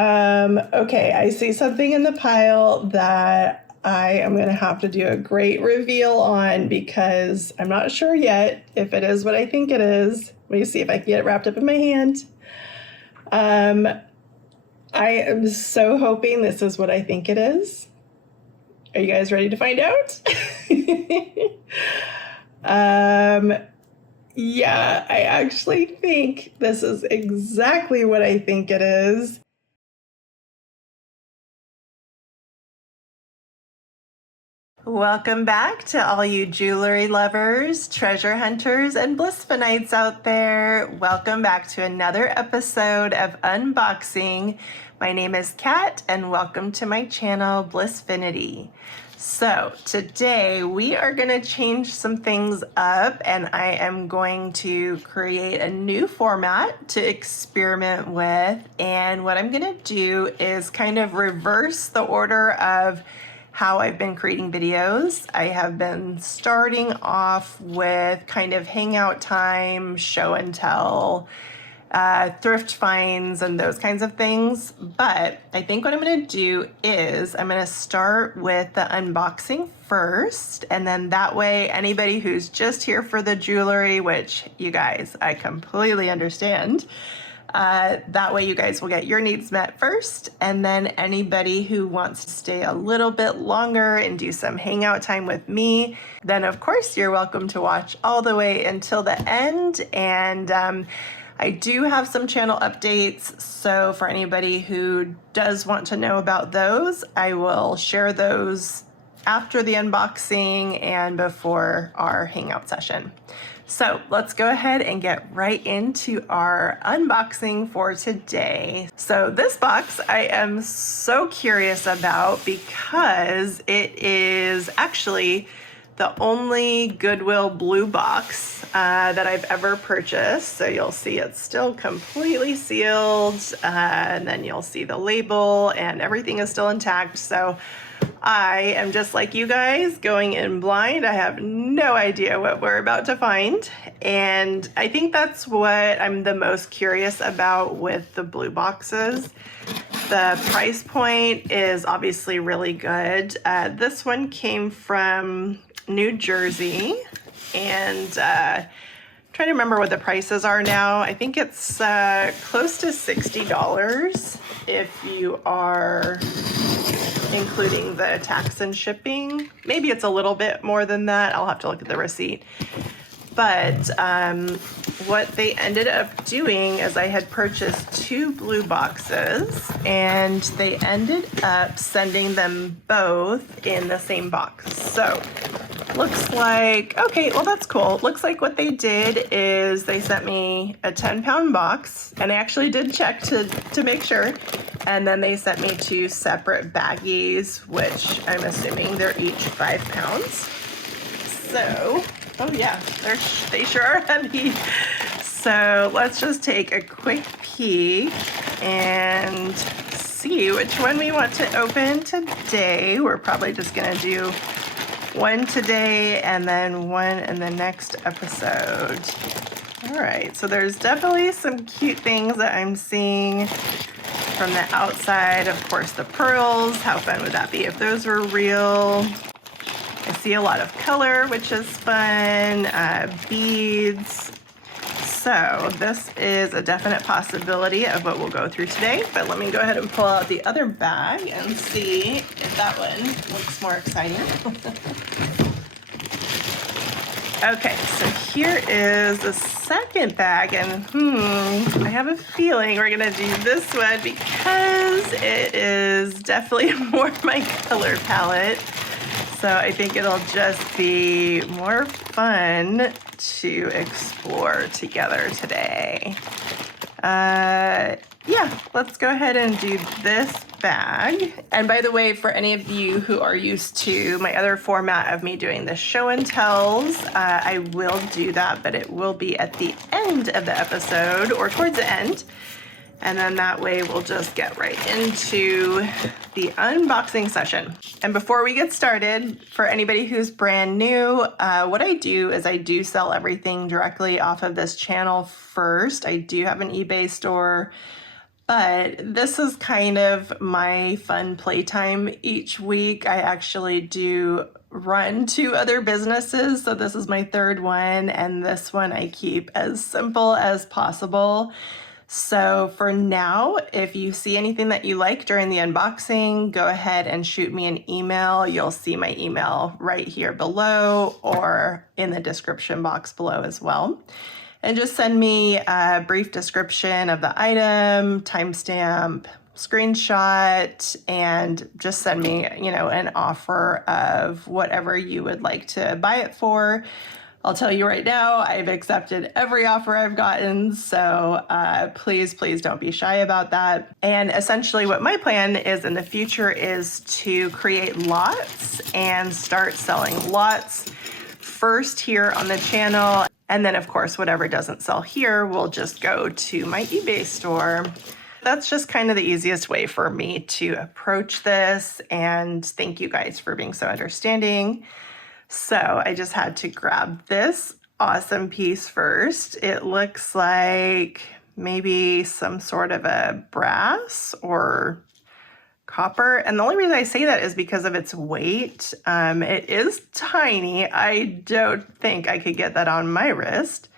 Okay, I see something in the pile that I am going to have to do a great reveal on because I'm not sure yet if it is what I think it is. Let me see if I can get it wrapped up in my hand. I am so hoping this is what I think it is. Are you guys ready to find out? Yeah, I actually think this is exactly what I think it is. Welcome back to all you jewelry lovers, treasure hunters, and blissfinites out there. Welcome back to another episode of Unboxing. My name is Kat, and welcome to my channel, Blissfinity. So today we are going to change some things up, and I am going to create a new format to experiment with. And what I'm going to do is kind of reverse the order of how I've been creating videos. I have been starting off with kind of hangout time, show and tell, thrift finds, and those kinds of things. But I think what I'm going to do is I'm going to start with the unboxing first, and then that way anybody who's just here for the jewelry, which you guys, I completely understand, that way you guys will get your needs met first, and then anybody who wants to stay a little bit longer and do some hangout time with me, then of course you're welcome to watch all the way until the end. And I do have some channel updates, so for anybody who does want to know about those, I will share those after the unboxing and before our hangout session. So let's go ahead and get right into our unboxing for today. So this box I am so curious about because it is actually the only Goodwill blue box that I've ever purchased. So you'll see it's still completely sealed, and then you'll see the label and everything is still intact. So I am just like you guys, going in blind. I have no idea what we're about to find. And I think that's what I'm the most curious about with the blue boxes. The price point is obviously really good. This one came from New Jersey, and trying to remember what the prices are now. I think it's close to $60 if you are including the tax and shipping. Maybe it's a little bit more than that. I'll have to look at the receipt. But what they ended up doing is I had purchased 2 blue boxes, and they ended up sending them both in the same box. So looks like, okay, well that's cool. Looks like what they did is they sent me a 10-pound box, and I actually did check to make sure. And then they sent me 2 separate baggies, which I'm assuming they're each 5 pounds. So, oh yeah, they sure are heavy. So let's just take a quick peek and see which one we want to open today. We're probably just gonna do one today and then one in the next episode. All right, so there's definitely some cute things that I'm seeing from the outside. Of course, the pearls. How fun would that be if those were real? I see a lot of color, which is fun. Beads. So this is a definite possibility of what we'll go through today. But let me go ahead and pull out the other bag and see if that one looks more exciting. Okay, so here is the second bag, and I have a feeling we're gonna do this one because it is definitely more my color palette. So I think it'll just be more fun to explore together today. Yeah, let's go ahead and do this bag. And by the way, for any of you who are used to my other format of me doing the show and tells, I will do that, but it will be at the end of the episode or towards the end. And then that way we'll just get right into the unboxing session. And before we get started, for anybody who's brand new, what I do is I do sell everything directly off of this channel first. I do have an eBay store, But this is kind of my fun playtime each week. I actually do run 2 other businesses, so this is my 3rd one, and this one I keep as simple as possible. So for now, if you see anything that you like during the unboxing, go ahead and shoot me an email. You'll see my email right here below or in the description box below as well. And just send me a brief description of the item, timestamp, screenshot, and just send me, an offer of whatever you would like to buy it for. I'll tell you right now, I've accepted every offer I've gotten, so please don't be shy about that. And essentially what my plan is in the future is to create lots and start selling lots first here on the channel. And then of course, whatever doesn't sell here will just go to my eBay store. That's just kind of the easiest way for me to approach this. And thank you guys for being so understanding. So I just had to grab this awesome piece first. It looks like maybe some sort of a brass or copper. And the only reason I say that is because of its weight. It is tiny. I don't think I could get that on my wrist.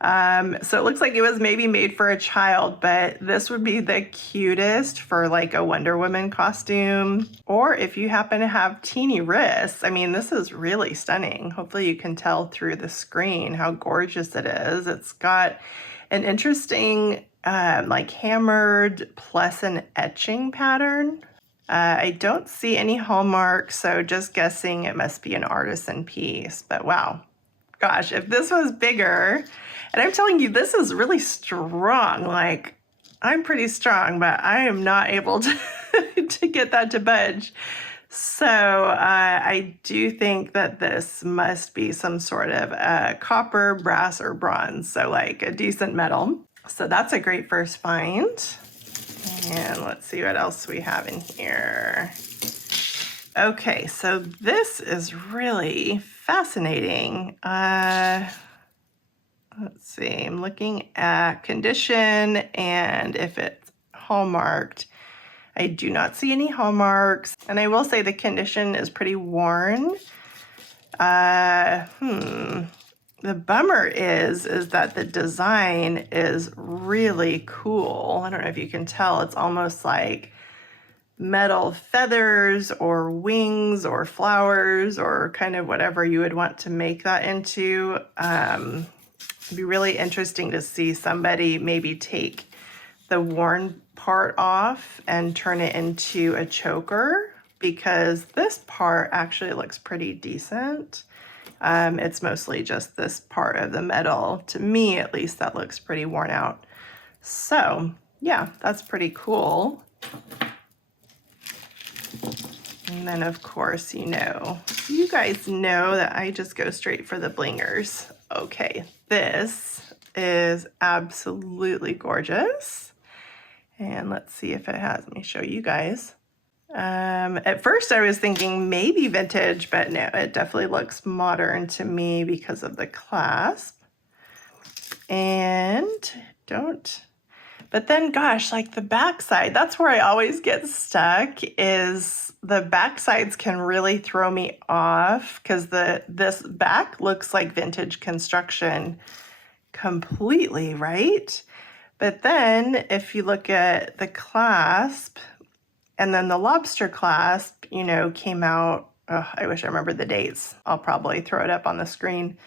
So it looks like it was maybe made for a child, but this would be the cutest for like a Wonder Woman costume, or if you happen to have teeny wrists. I mean, this is really stunning. Hopefully you can tell through the screen how gorgeous it is. It's got an interesting like hammered plus an etching pattern. I don't see any hallmark, so just guessing it must be an artisan piece, but wow. Gosh, if this was bigger, and I'm telling you, this is really strong. Like, I'm pretty strong, but I am not able to, to get that to budge. So I do think that this must be some sort of copper, brass, or bronze. So like a decent metal. So that's a great first find. And let's see what else we have in here. Okay, so this is really fascinating. Let's see, I'm looking at condition and if it's hallmarked. I do not see any hallmarks, and I will say the condition is pretty worn. The bummer is that the design is really cool. I don't know if you can tell, it's almost like metal feathers or wings or flowers or kind of whatever you would want to make that into. It'd be really interesting to see somebody maybe take the worn part off and turn it into a choker, because this part actually looks pretty decent. It's mostly just this part of the metal, to me at least, that looks pretty worn out. So yeah, that's pretty cool. And then of course, you guys know that I just go straight for the blingers. Okay, this is absolutely gorgeous. And let's see if it has, let me show you guys. At first I was thinking maybe vintage, but no, it definitely looks modern to me because of the clasp. And but then gosh, like the backside, that's where I always get stuck, is the backsides can really throw me off, because this back looks like vintage construction completely, right? But then if you look at the clasp, and then the lobster clasp, came out, oh, I wish I remembered the dates. I'll probably throw it up on the screen.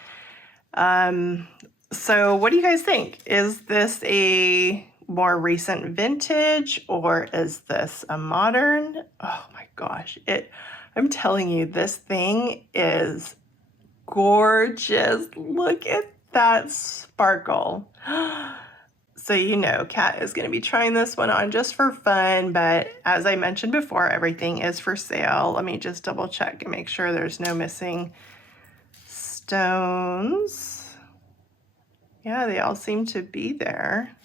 So what do you guys think? Is this a more recent vintage, or is this a modern? Oh my gosh, I'm telling you, this thing is gorgeous. Look at that sparkle. So Kat is going to be trying this one on just for fun, but as I mentioned before, everything is for sale. Let me just double check and make sure there's no missing stones. Yeah, they all seem to be there.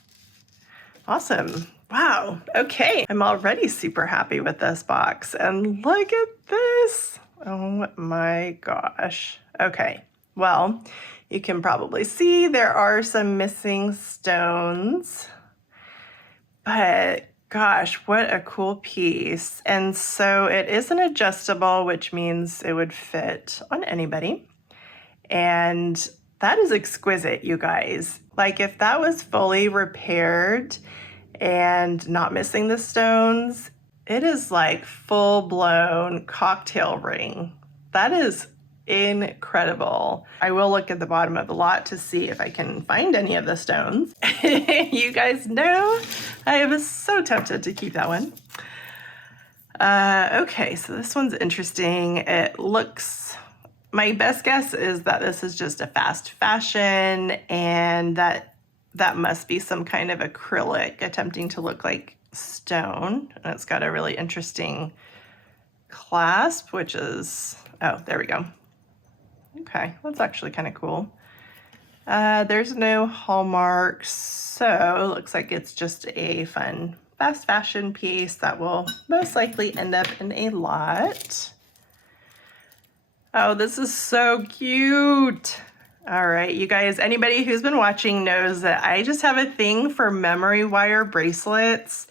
Awesome. Wow. Okay. I'm already super happy with this box. And look at this. Oh my gosh. Okay. Well, you can probably see there are some missing stones, But gosh, what a cool piece. And so it is an adjustable, which means it would fit on anybody. And that is exquisite, you guys. Like if that was fully repaired and not missing the stones, it is like full blown cocktail ring. That is incredible. I will look at the bottom of the lot to see if I can find any of the stones. You guys know I am so tempted to keep that one. Okay, so this one's interesting. It looks, my best guess is that this is just a fast fashion, and that must be some kind of acrylic attempting to look like stone. And it's got a really interesting clasp, which is, oh, there we go. Okay, that's actually kind of cool. There's no hallmarks, so it looks like it's just a fun fast fashion piece that will most likely end up in a lot. Oh, this is so cute. All right, you guys, anybody who's been watching knows that I just have a thing for memory wire bracelets.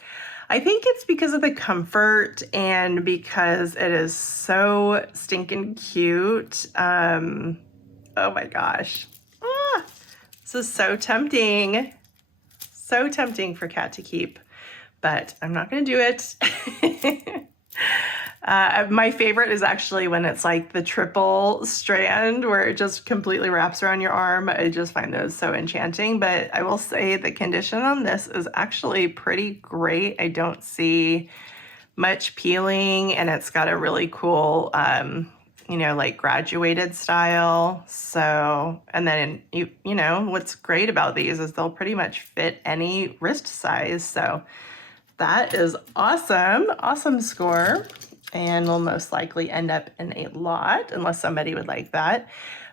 I think it's because of the comfort and because it is so stinking cute. Oh my gosh. Ah, this is so tempting. So tempting for Kat to keep, but I'm not gonna do it. My favorite is actually when it's like the triple strand where it just completely wraps around your arm. I just find those so enchanting, but I will say the condition on this is actually pretty great. I don't see much peeling, and it's got a really cool, you know, like graduated style. So, and then you know, what's great about these is they'll pretty much fit any wrist size. So that is awesome. Awesome score. And will most likely end up in a lot unless somebody would like that.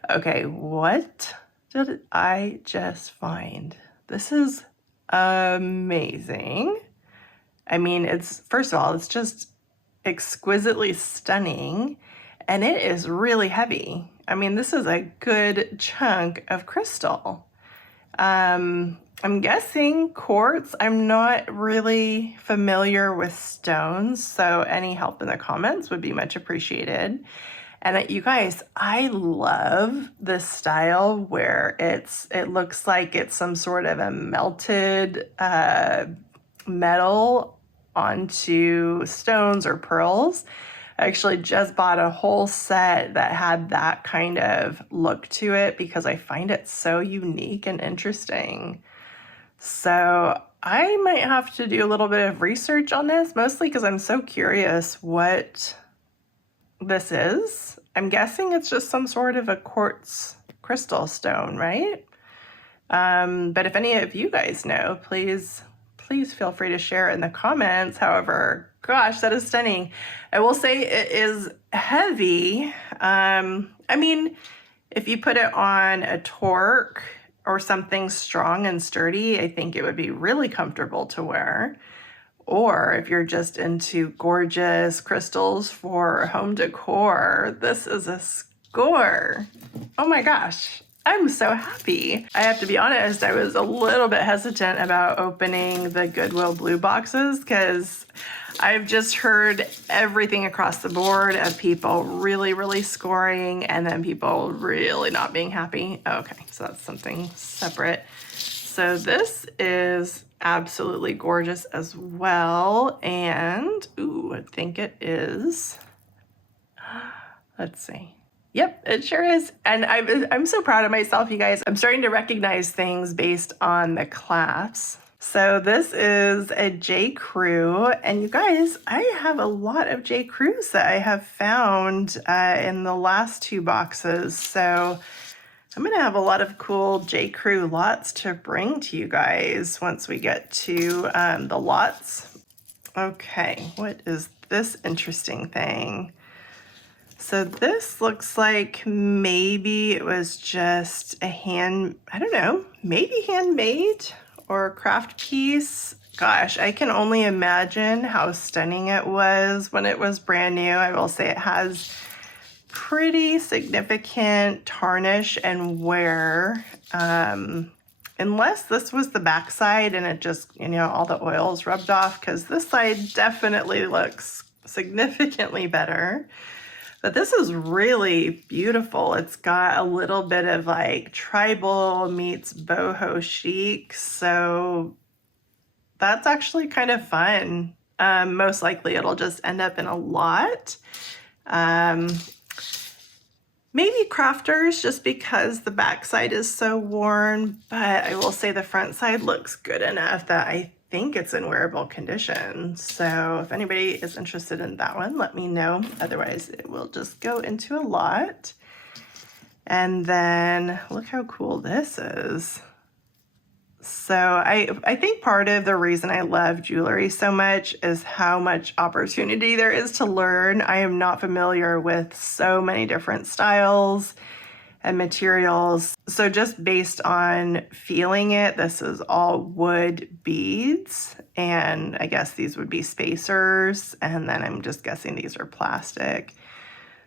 Okay, what did I just find? This is amazing. I mean, it's, first of all, it's just exquisitely stunning, and it is really heavy. I mean, this is a good chunk of crystal. I'm guessing quartz. I'm not really familiar with stones, so any help in the comments would be much appreciated. And you guys, I love this style where it looks like it's some sort of a melted metal onto stones or pearls. I actually just bought a whole set that had that kind of look to it because I find it so unique and interesting. So I might have to do a little bit of research on this, mostly because I'm so curious what this is. I'm guessing it's just some sort of a quartz crystal stone, right? But if any of you guys know, please feel free to share in the comments. However, gosh, that is stunning. I will say it is heavy. I mean, if you put it on a torque or something strong and sturdy, I think it would be really comfortable to wear. Or if you're just into gorgeous crystals for home decor, this is a score. Oh my gosh, I'm so happy. I have to be honest, I was a little bit hesitant about opening the Goodwill blue boxes because I've just heard everything across the board of people really scoring and then people really not being happy. Okay, so that's something separate. So this is absolutely gorgeous as well. And, ooh, I think it is. Let's see. Yep, it sure is. And I'm so proud of myself, you guys. I'm starting to recognize things based on the clasps. So this is a J. Crew, and you guys, I have a lot of J. Crews that I have found in the last two boxes. So I'm gonna have a lot of cool J. Crew lots to bring to you guys once we get to the lots. Okay, what is this interesting thing? So this looks like maybe it was just a I don't know, maybe handmade or craft piece. Gosh, I can only imagine how stunning it was when it was brand new. I will say it has pretty significant tarnish and wear. unless this was the back side and it just, all the oils rubbed off, because this side definitely looks significantly better. But this is really beautiful. It's got a little bit of like tribal meets boho chic. So that's actually kind of fun. Most likely it'll just end up in a lot. Maybe crafters, just because the back side is so worn, but I will say the front side looks good enough that I think it's in wearable condition. So if anybody is interested in that one, let me know. Otherwise, it will just go into a lot. And then look how cool this is. So I think part of the reason I love jewelry so much is how much opportunity there is to learn. I am not familiar with so many different styles and materials. So just based on feeling it, this is all wood beads, and I guess these would be spacers, and then I'm just guessing these are plastic.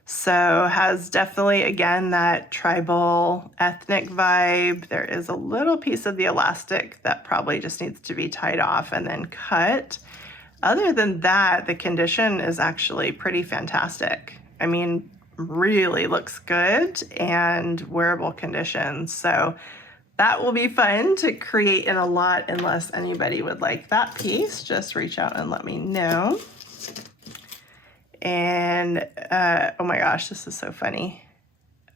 So has definitely, again, that tribal ethnic vibe. There is a little piece of the elastic that probably just needs to be tied off and then cut. Other than that, the condition is actually pretty fantastic. I mean, really looks good and wearable condition. So that will be fun to create in a lot. Unless anybody would like that piece, just reach out and let me know. And oh my gosh, this is so funny.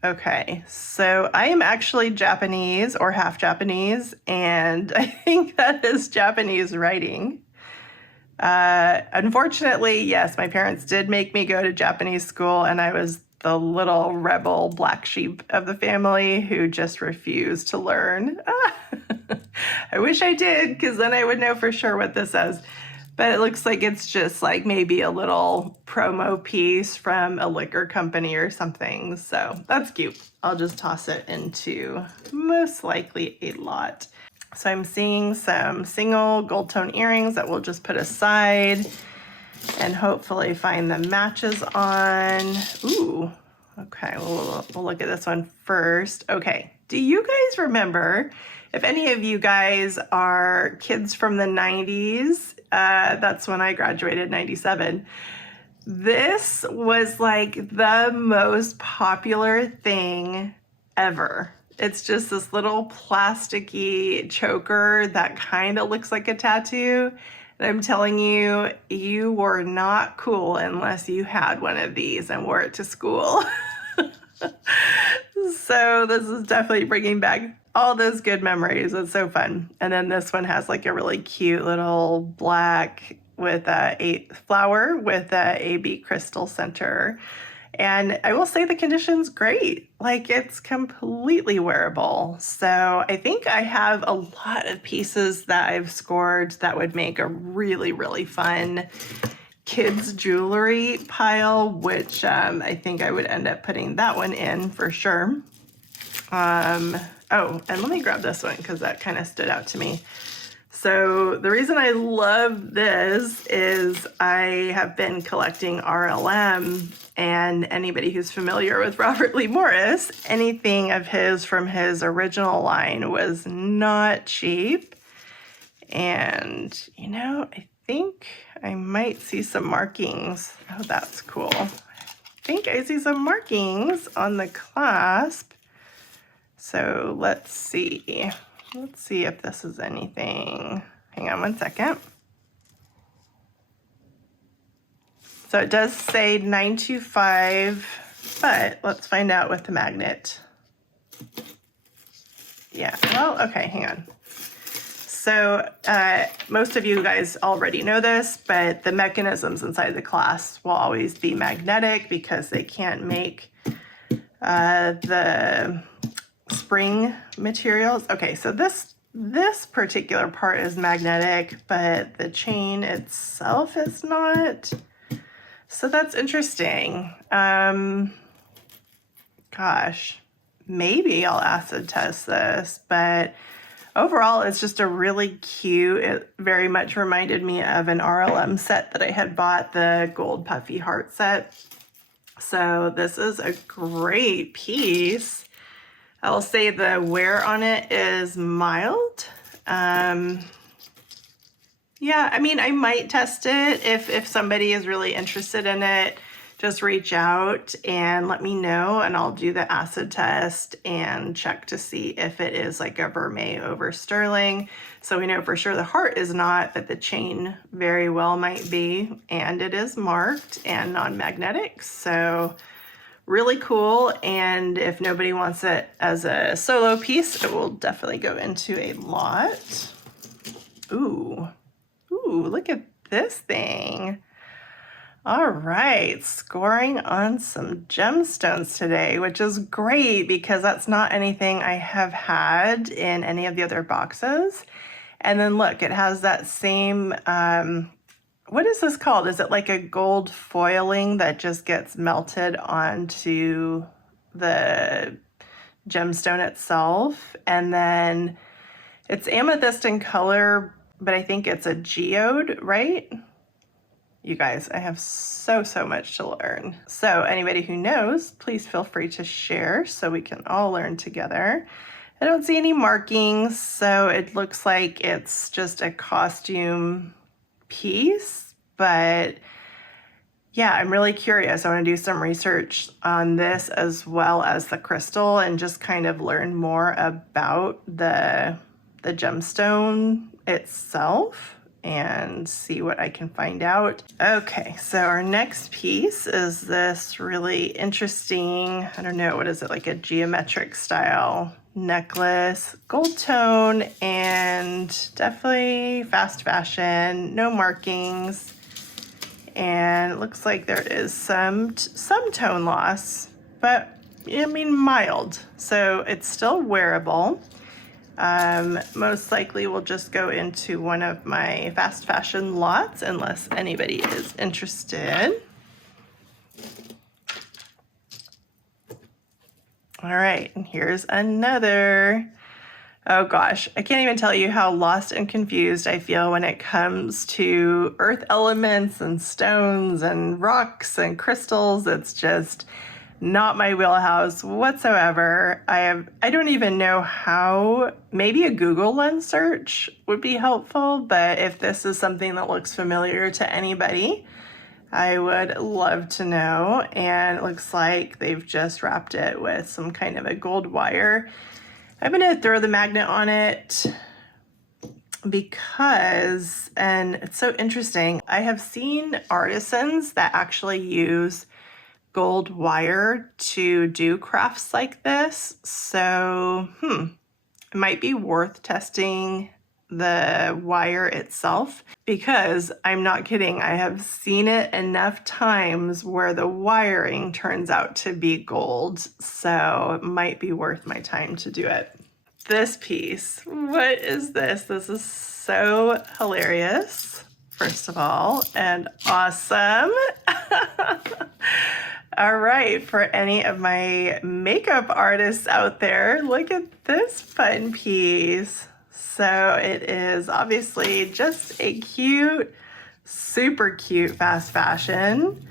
Okay, so I am actually Japanese or half Japanese, and I think that is Japanese writing. Unfortunately, yes, my parents did make me go to Japanese school, and I was the little rebel black sheep of the family who just refused to learn. I wish I did, because then I would know for sure what this says. But it looks like it's just like maybe a little promo piece from a liquor company or something. So that's cute. I'll just toss it into most likely a lot. So I'm seeing some single gold tone earrings that we'll just put aside and hopefully find the matches on. Ooh, okay, we'll look at this one first. Okay, do you guys remember, if any of you guys are kids from the 90s, that's when I graduated, 97. This was like the most popular thing ever. It's just this little plasticky choker that kind of looks like a tattoo. And I'm telling you, you were not cool unless you had one of these and wore it to school. So this is definitely bringing back all those good memories. It's so fun. And then this one has like a really cute little black with a flower with a AB crystal center. And I will say the condition's great. Like, it's completely wearable. So I think I have a lot of pieces that I've scored that would make a really, really fun kids jewelry pile, which I think I would end up putting that one in for sure. Oh, and let me grab this one because that kind of stood out to me. So the reason I love this is I have been collecting RLM, and anybody who's familiar with Robert Lee Morris, anything of his from his original line was not cheap. And, I think I might see some markings. Oh, that's cool. I think I see some markings on the clasp. So let's see. Let's see if this is anything. Hang on one second. So it does say 925, but let's find out with the magnet. Yeah, well, okay, hang on. So most of you guys already know this, but the mechanisms inside the clasp will always be magnetic because they can't make the spring materials. Okay, so this particular part is magnetic, but the chain itself is not. So that's interesting. Gosh, maybe I'll acid test this, but overall it's just a really cute, it very much reminded me of an RLM set that I had bought, the gold puffy heart set. So this is a great piece. I'll say the wear on it is mild. Yeah, I mean, I might test it if somebody is really interested in it. Just reach out and let me know, and I'll do the acid test and check to see if it is like a vermeil over sterling. So we know for sure the heart is not, but the chain very well might be, and it is marked and non-magnetic. So really cool. And if nobody wants it as a solo piece, it will definitely go into a lot. Ooh, look at this thing. All right, scoring on some gemstones today, which is great because that's not anything I have had in any of the other boxes. And then look, it has that same, what is this called? Is it like a gold foiling that just gets melted onto the gemstone itself? And then it's amethyst in color, but I think it's a geode, right? You guys, I have so much to learn. So anybody who knows, please feel free to share so we can all learn together. I don't see any markings, so it looks like it's just a costume piece, but yeah, I'm really curious. I want to do some research on this as well as the crystal and just kind of learn more about the gemstone itself and see what I can find out. Okay, so our next piece is this really interesting, I don't know, what is it, like a geometric style necklace, gold tone, and definitely fast fashion, no markings. And it looks like there is some tone loss, but I mean mild, so it's still wearable. Most likely will just go into one of my fast fashion lots unless anybody is interested. All right, and here's another. Oh gosh, I can't even tell you how lost and confused I feel when it comes to earth elements and stones and rocks and crystals. It's just not my wheelhouse whatsoever. I don't even know how. Maybe a Google lens search would be helpful, but if this is something that looks familiar to anybody, I would love to know. And it looks like they've just wrapped it with some kind of a gold wire. I'm gonna throw the magnet on it because, and it's so interesting, I have seen artisans that actually use gold wire to do crafts like this. So, it might be worth testing the wire itself because I'm not kidding. I have seen it enough times where the wiring turns out to be gold. So it might be worth my time to do it. This piece, what is this? This is so hilarious, first of all, and awesome. All right, for any of my makeup artists out there, look at this fun piece. So it is obviously just a cute, super cute fast fashion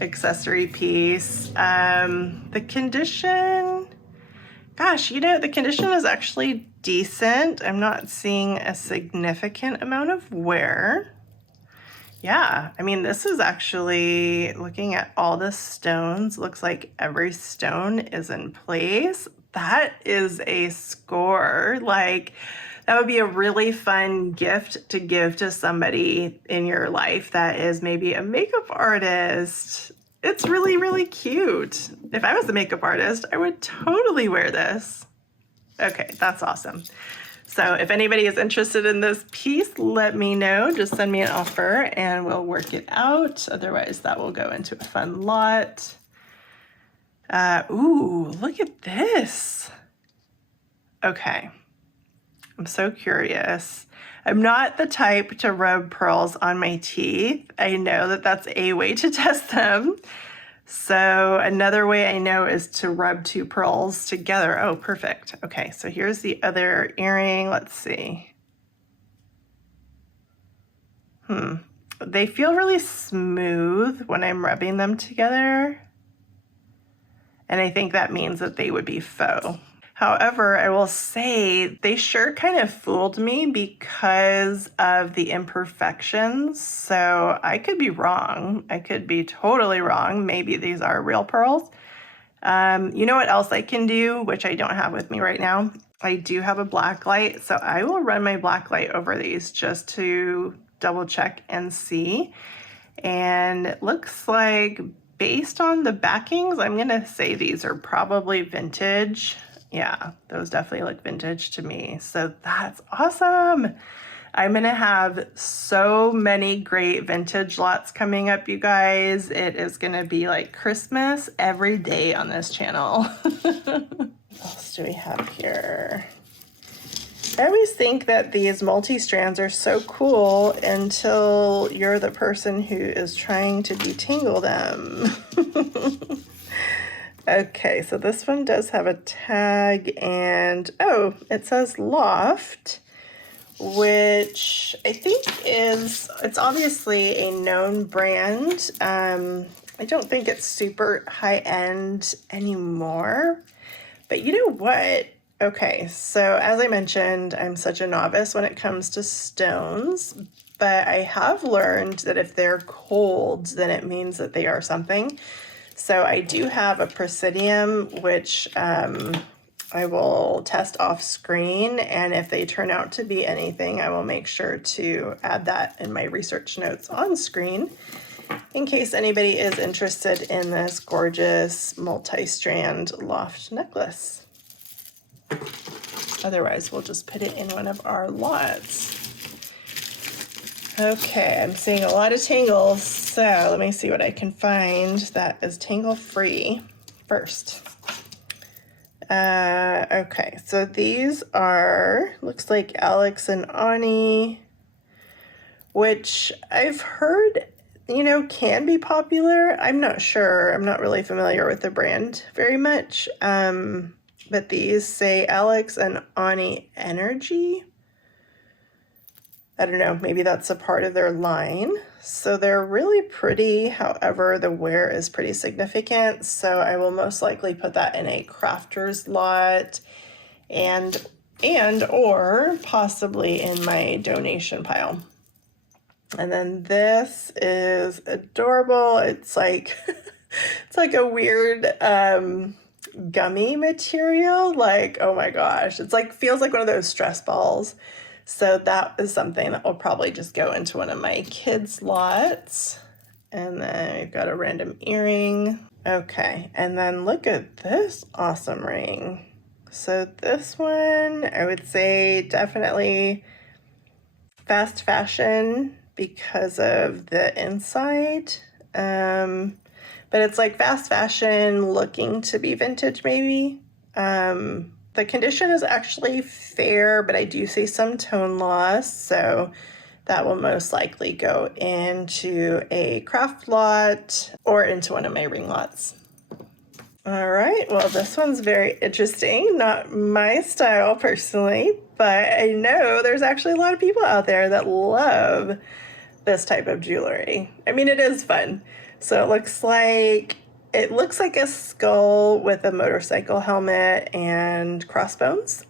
accessory piece. The condition, gosh, you know, the condition is actually decent. I'm not seeing a significant amount of wear. Yeah, I mean, this is actually, looking at all the stones, looks like every stone is in place. That is a score. Like, that would be a really fun gift to give to somebody in your life that is maybe a makeup artist. It's really, really cute. If I was a makeup artist, I would totally wear this. Okay, that's awesome. So if anybody is interested in this piece, let me know. Just send me an offer and we'll work it out. Otherwise, that will go into a fun lot. Ooh, look at this. Okay, I'm so curious. I'm not the type to rub pearls on my teeth. I know that that's a way to test them. So another way I know is to rub two pearls together. Oh, perfect. Okay, so here's the other earring. Let's see. They feel really smooth when I'm rubbing them together. And I think that means that they would be faux. However, I will say they sure kind of fooled me because of the imperfections. So I could be wrong. I could be totally wrong. Maybe these are real pearls. You know what else I can do, which I don't have with me right now? I do have a black light, so I will run my black light over these just to double check and see. And it looks like based on the backings, I'm gonna say these are probably vintage. Yeah, those definitely look vintage to me. So that's awesome. I'm gonna have so many great vintage lots coming up, you guys. It is gonna be like Christmas every day on this channel. What else do we have here? I always think that these multi-strands are so cool until you're the person who is trying to detangle them. Okay, so this one does have a tag and, oh, it says Loft, which I think it's obviously a known brand. I don't think it's super high-end anymore, but you know what? Okay, so as I mentioned, I'm such a novice when it comes to stones, but I have learned that if they're cold, then it means that they are something. So I do have a presidium, which I will test off screen, and if they turn out to be anything, I will make sure to add that in my research notes on screen in case anybody is interested in this gorgeous multi-strand loft necklace. Otherwise, we'll just put it in one of our lots. Okay, I'm seeing a lot of tangles, so let me see what I can find that is tangle-free first. Okay, so these are, looks like Alex and Ani, which I've heard, you know, can be popular. I'm not sure. I'm not really familiar with the brand very much. But these say Alex and Ani Energy. I don't know, maybe that's a part of their line. So they're really pretty. However, the wear is pretty significant. So I will most likely put that in a crafter's lot and or possibly in my donation pile. And then this is adorable. It's like, it's like a weird, gummy material. Like, oh my gosh, it's like, feels like one of those stress balls. So that is something that will probably just go into one of my kids' lots. And then I've got a random earring. Okay, and then look at this awesome ring. So this one, I would say definitely fast fashion because of the inside. But it's like fast fashion looking to be vintage maybe. The condition is actually fair, but I do see some tone loss, so that will most likely go into a craft lot or into one of my ring lots. All right, well, this one's very interesting. Not my style personally, but I know there's actually a lot of people out there that love this type of jewelry. I mean, it is fun. So it looks like a skull with a motorcycle helmet and crossbones.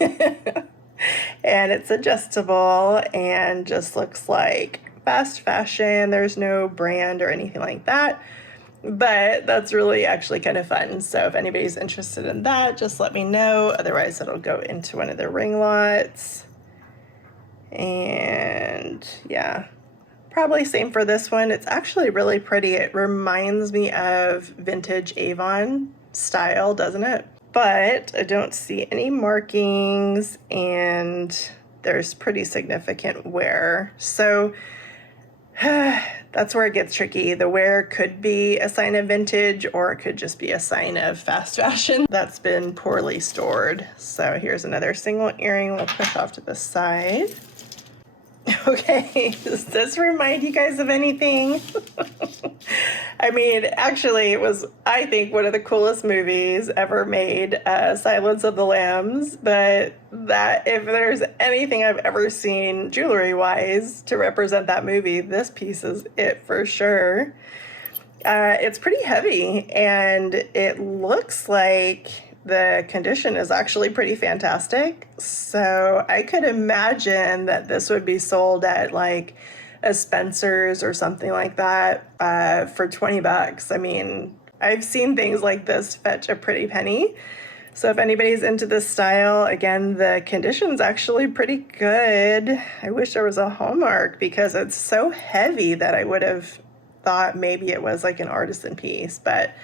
And it's adjustable and just looks like fast fashion. There's no brand or anything like that, but that's really actually kind of fun. So if anybody's interested in that, just let me know. Otherwise, it'll go into one of the ring lots. And yeah, probably same for this one. It's actually really pretty. It reminds me of vintage Avon style, doesn't it? But I don't see any markings and there's pretty significant wear. So that's where it gets tricky. The wear could be a sign of vintage or it could just be a sign of fast fashion that's been poorly stored. So here's another single earring we'll push off to the side. Okay, does this remind you guys of anything? I mean, actually, it was, I think, one of the coolest movies ever made, Silence of the Lambs, but that, if there's anything I've ever seen jewelry-wise to represent that movie, this piece is it for sure. It's pretty heavy, and it looks like the condition is actually pretty fantastic. So I could imagine that this would be sold at like a Spencer's or something like that for $20. I mean, I've seen things like this fetch a pretty penny. So if anybody's into this style, again, the condition's actually pretty good. I wish there was a hallmark because it's so heavy that I would have thought maybe it was like an artisan piece, but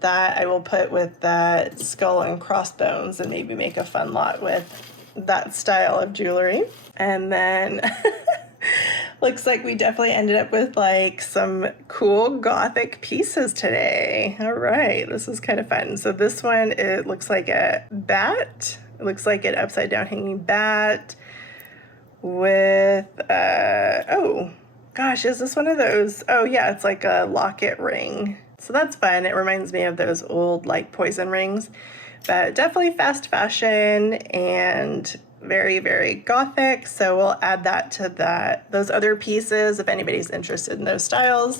that I will put with that skull and crossbones and maybe make a fun lot with that style of jewelry. And then looks like we definitely ended up with like some cool gothic pieces today. All right, this is kind of fun. So this one, it looks like a bat. It looks like an upside down hanging bat with, oh gosh, is this one of those? Oh yeah, it's like a locket ring. So that's fun. It reminds me of those old like poison rings, but definitely fast fashion and very, very gothic. So we'll add that to those other pieces. If anybody's interested in those styles,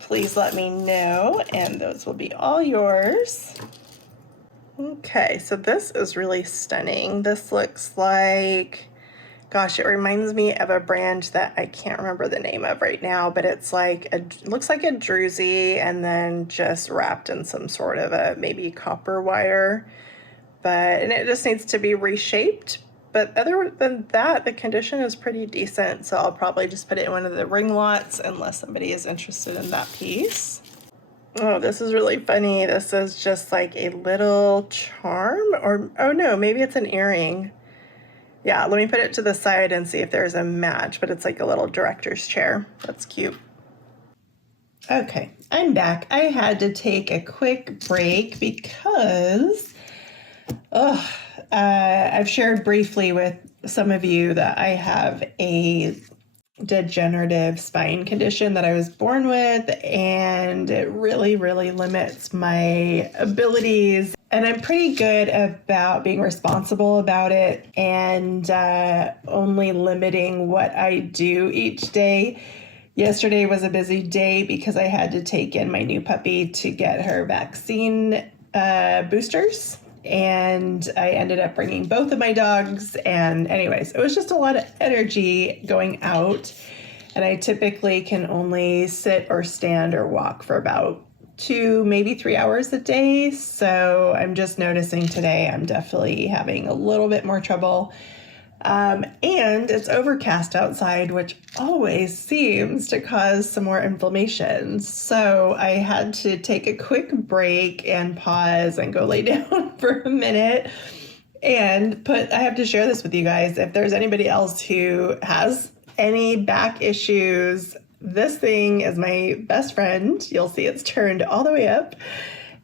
please let me know, and those will be all yours. Okay, so this is really stunning. This looks like, gosh, it reminds me of a brand that I can't remember the name of right now, but it's like it looks like a druzy and then just wrapped in some sort of a maybe copper wire, and it just needs to be reshaped. But other than that, the condition is pretty decent, so I'll probably just put it in one of the ring lots unless somebody is interested in that piece. Oh, this is really funny. This is just like a little charm, or oh no, maybe it's an earring. Yeah, let me put it to the side and see if there's a match, but it's like a little director's chair. That's cute. Okay, I'm back. I had to take a quick break because I've shared briefly with some of you that I have a degenerative spine condition that I was born with, and it really, really limits my abilities. And I'm pretty good about being responsible about it and only limiting what I do each day. Yesterday was a busy day because I had to take in my new puppy to get her vaccine boosters. And I ended up bringing both of my dogs. And anyways, it was just a lot of energy going out. And I typically can only sit or stand or walk for about 2, maybe 3 hours a day. So I'm just noticing today I'm definitely having a little bit more trouble. And it's overcast outside, which always seems to cause some more inflammation. So I had to take a quick break and pause and go lay down for a minute. And I have to share this with you guys. If there's anybody else who has any back issues, this thing is my best friend. You'll see it's turned all the way up.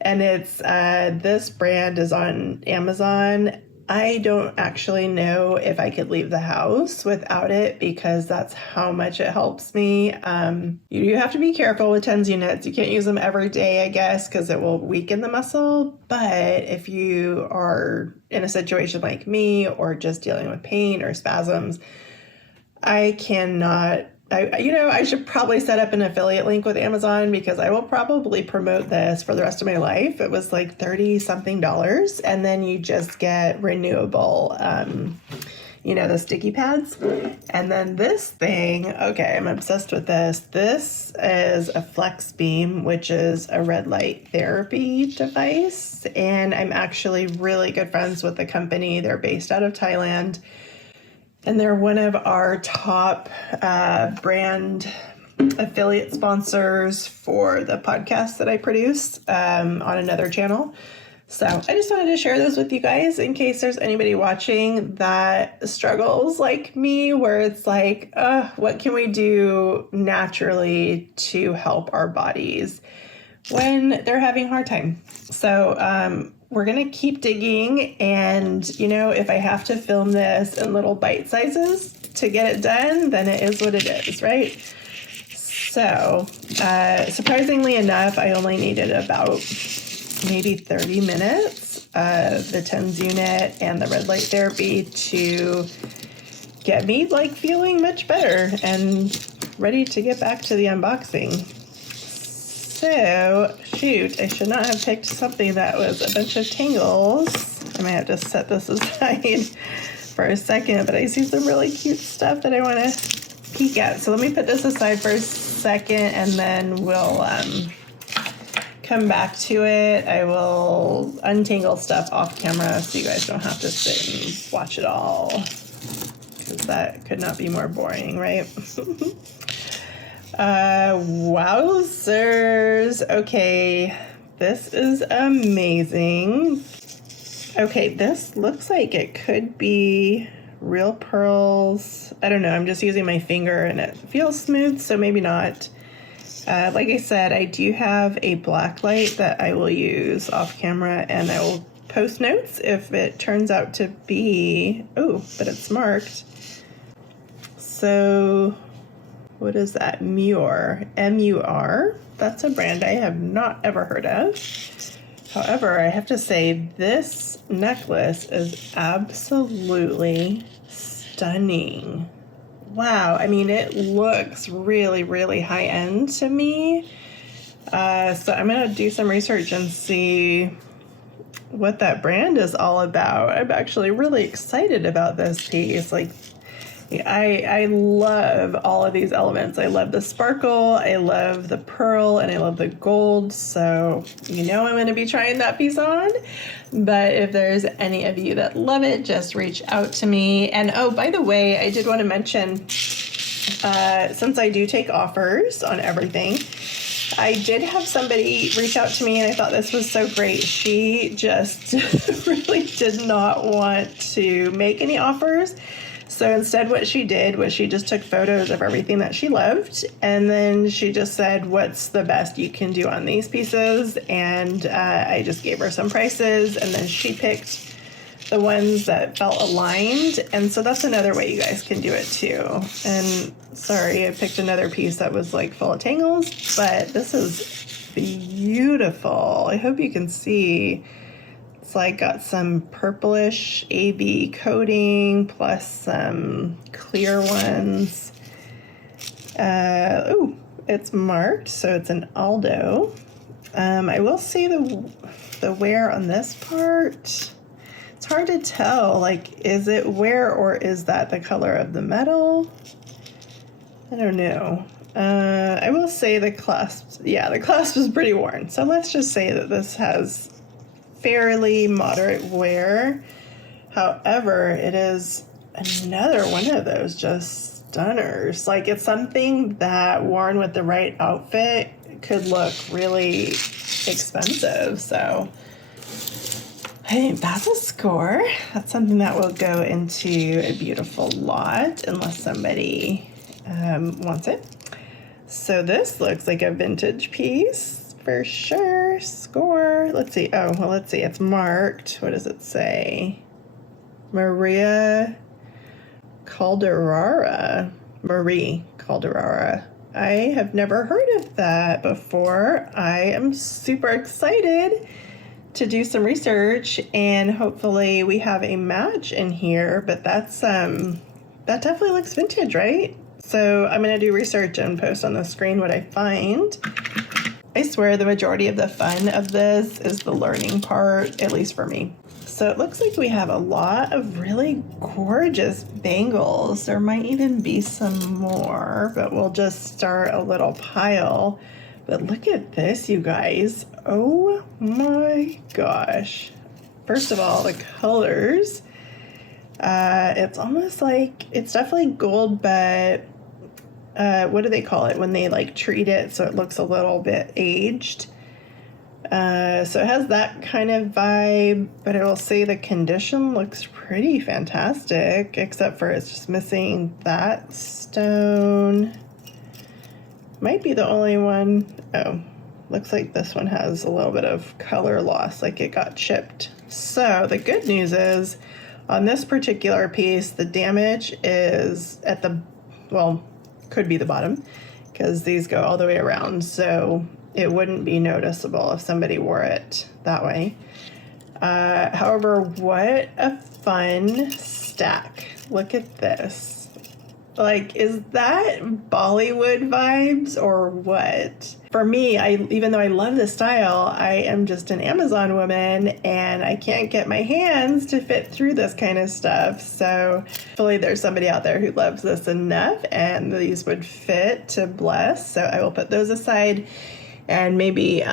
And it's this brand is on Amazon. I don't actually know if I could leave the house without it because that's how much it helps me. You do have to be careful with TENS units. You can't use them every day, I guess, because it will weaken the muscle. But if you are in a situation like me or just dealing with pain or spasms, I should probably set up an affiliate link with Amazon because I will probably promote this for the rest of my life. It was like $30-something, and then you just get renewable, the sticky pads. And then this thing, okay, I'm obsessed with this. This is a Flex Beam, which is a red light therapy device. And I'm actually really good friends with the company. They're based out of Thailand. And they're one of our top brand affiliate sponsors for the podcast that I produce on another channel. So I just wanted to share this with you guys in case there's anybody watching that struggles like me, where it's like, what can we do naturally to help our bodies when they're having a hard time? So we're going to keep digging, and, if I have to film this in little bite sizes to get it done, then it is what it is, right? So, surprisingly enough, I only needed about maybe 30 minutes of the TENS unit and the red light therapy to get me, feeling much better and ready to get back to the unboxing. So, shoot, I should not have picked something that was a bunch of tangles. I might have to set this aside for a second, but I see some really cute stuff that I want to peek at. So let me put this aside for a second, and then we'll come back to it. I will untangle stuff off camera so you guys don't have to sit and watch it all, because that could not be more boring, right? Wowzers. Okay, this is amazing. Okay, this looks like it could be real pearls. I don't know, I'm just using my finger and it feels smooth, so maybe not. Like I said, I do have a black light that I will use off camera, and I will post notes if it turns out to be, oh, but it's marked. So what is that? Mur, M-U-R. That's a brand I have not ever heard of. However, I have to say this necklace is absolutely stunning. Wow, I mean, it looks really, really high-end to me. So I'm gonna do some research and see what that brand is all about. I'm actually really excited about this piece. Like, I love all of these elements. I love the sparkle, I love the pearl, and I love the gold. So you know I'm going to be trying that piece on. But if there's any of you that love it, just reach out to me. And oh, by the way, I did want to mention, since I do take offers on everything, I did have somebody reach out to me, and I thought this was so great. She just really did not want to make any offers. So instead what she did was she just took photos of everything that she loved, and then she just said, what's the best you can do on these pieces? And I just gave her some prices, and then she picked the ones that felt aligned. And so that's another way you guys can do it too. And sorry, I picked another piece that was like full of tangles, but this is beautiful. I hope you can see. It's like got some purplish AB coating plus some clear ones. Oh, it's marked, so it's an Aldo. I will say the wear on this part, it's hard to tell. Like, is it wear or is that the color of the metal? I don't know. I will say the clasp, yeah, the clasp is pretty worn. So let's just say that this has fairly moderate wear. However, it is another one of those just stunners. Like, it's something that worn with the right outfit could look really expensive. So I think that's a score. That's something that will go into a beautiful lot unless somebody wants it. So this looks like a vintage piece. For sure. Score. Let's see. Oh, well, let's see. It's marked. What does it say? Marie Calderara. I have never heard of that before. I am super excited to do some research, and hopefully we have a match in here, but that's that definitely looks vintage, right? So I'm going to do research and post on the screen what I find. I swear the majority of the fun of this is the learning part, at least for me. So it looks like we have a lot of really gorgeous bangles. There might even be some more, but we'll just start a little pile. But look at this, you guys. Oh my gosh. First of all, the colors. It's almost like, it's definitely gold, but what do they call it when they like treat it so it looks a little bit aged? So it has that kind of vibe, but I will say the condition looks pretty fantastic, except for it's just missing that stone. Might be the only one. Oh, looks like this one has a little bit of color loss, like it got chipped. So the good news is on this particular piece, the damage is at the, well, could be the bottom, because these go all the way around, so it wouldn't be noticeable if somebody wore it that way. However, what a fun stack. Look at this. Like, is that Bollywood vibes or what? for me, even though I love this style, I am just an Amazon woman and I can't get my hands to fit through this kind of stuff. So hopefully there's somebody out there who loves this enough and these would fit to bless. So I will put those aside and maybe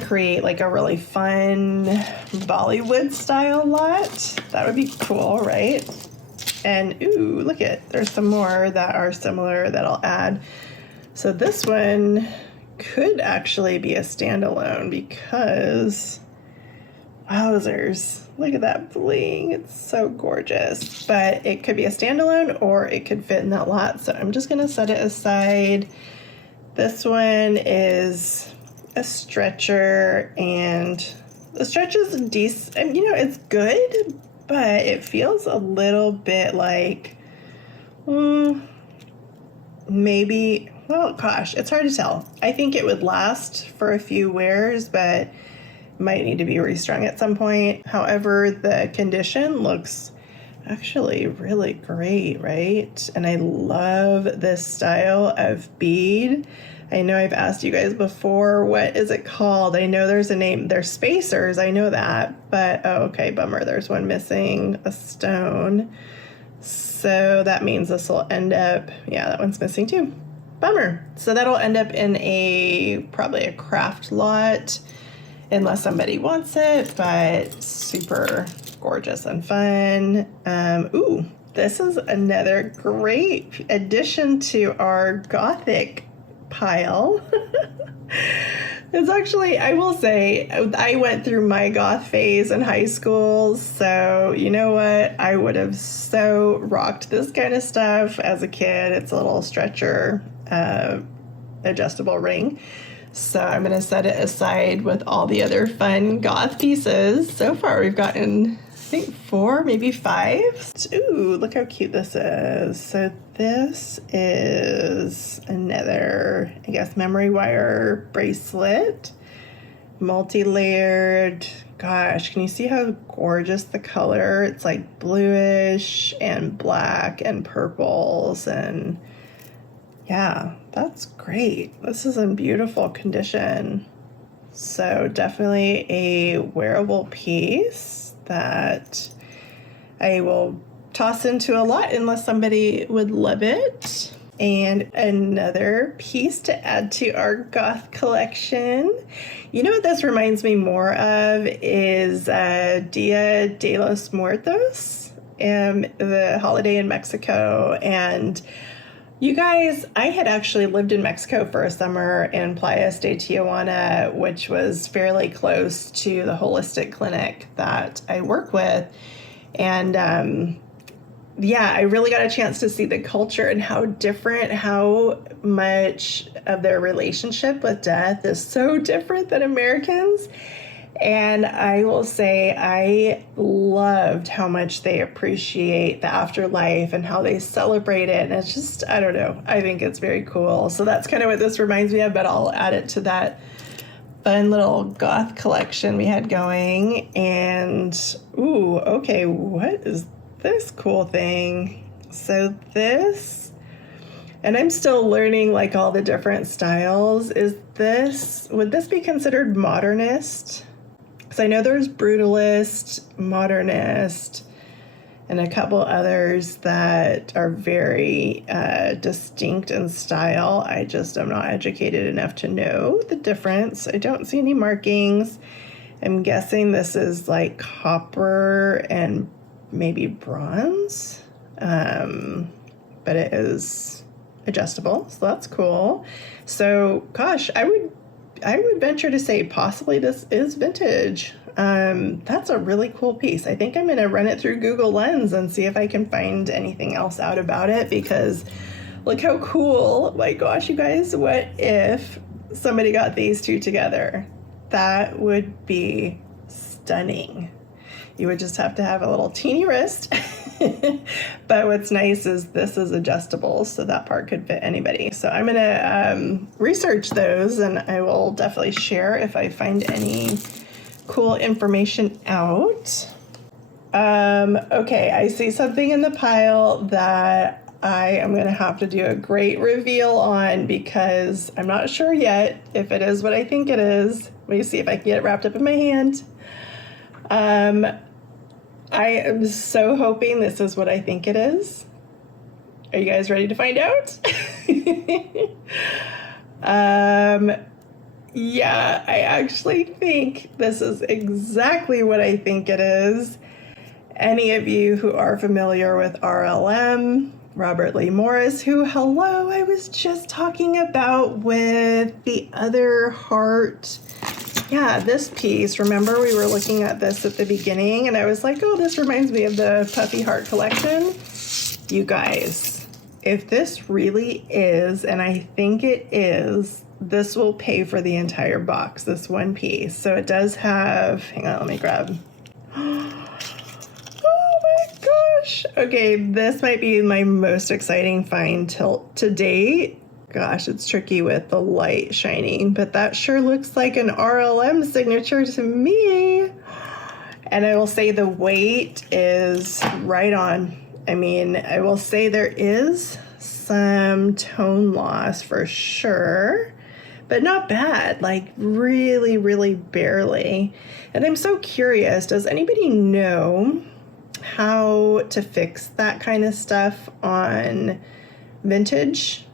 create like a really fun Bollywood style lot. That would be cool, right? And ooh, look there's some more that are similar that I'll add. So this one could actually be a standalone because wowzers, look at that bling. It's so gorgeous. But it could be a standalone or it could fit in that lot. So I'm just going to set it aside. This one is a stretcher, and the stretch is decent. And, you know, it's good, but it feels a little bit like maybe, well, gosh, it's hard to tell. I think it would last for a few wears, but might need to be restrung at some point. However, the condition looks actually really great, right? And I love this style of bead. I know I've asked you guys before, what is it called? I know there's a name. They're spacers, I know that, but oh, okay, bummer. There's one missing, a stone. So that means this will end up, yeah, that one's missing too. Bummer. So that'll end up in probably a craft lot unless somebody wants it, but super gorgeous and fun. Ooh, this is another great addition to our Gothic pile. It's actually, I will say, I went through my goth phase in high school, so you know what? I would have so rocked this kind of stuff as a kid. It's a little stretcher, adjustable ring. So I'm going to set it aside with all the other fun goth pieces. So far we've gotten, I think 4, maybe 5. Ooh, look how cute this is. So this is another, I guess, memory wire bracelet, multi-layered. Gosh, can you see how gorgeous the color? It's like bluish and black and purples, and yeah, that's great. This is in beautiful condition. So definitely a wearable piece that I will toss into a lot unless somebody would love it. And another piece to add to our goth collection. You know what this reminds me more of is Dia de los Muertos, the holiday in Mexico. And you guys, I had actually lived in Mexico for a summer in Playa de Tijuana, which was fairly close to the holistic clinic that I work with. And yeah, I really got a chance to see the culture and how different, how much of their relationship with death is so different than Americans. And I will say I loved how much they appreciate the afterlife and how they celebrate it. And it's just, I don't know, I think it's very cool. So that's kind of what this reminds me of, but I'll add it to that fun little goth collection we had going. And, ooh, okay, what is this cool thing? So this, and I'm still learning like all the different styles. Would this be considered modernist? Because I know there's brutalist, modernist, and a couple others that are very distinct in style. I just am not educated enough to know the difference. I don't see any markings. I'm guessing this is like copper and maybe bronze, but it is adjustable, so that's cool. So gosh, I would venture to say possibly this is vintage. That's a really cool piece. I think I'm going to run it through Google Lens and see if I can find anything else out about it, because look how cool. My gosh, you guys, what if somebody got these two together? That would be stunning. You would just have to have a little teeny wrist. But what's nice is this is adjustable, so that part could fit anybody. So I'm going to research those, and I will definitely share if I find any cool information out. Okay, I see something in the pile that I am going to have to do a great reveal on because I'm not sure yet if it is what I think it is. Let me see if I can get it wrapped up in my hand. I am so hoping this is what I think it is. Are you guys ready to find out? Yeah, I actually think this is exactly what I think it is. Any of you who are familiar with RLM, Robert Lee Morris, who, hello, I was just talking about with the other heart. Yeah, this piece, remember we were looking at this at the beginning and I was like, oh, this reminds me of the Puffy Heart collection. You guys, if this really is, and I think it is, this will pay for the entire box, this one piece. So it does have, hang on, let me grab. Oh my gosh. Okay, this might be my most exciting find to date. Gosh, it's tricky with the light shining, but that sure looks like an RLM signature to me. And I will say the weight is right on. I mean, I will say there is some tone loss for sure, but not bad, like really, really barely. And I'm so curious, does anybody know how to fix that kind of stuff on vintage?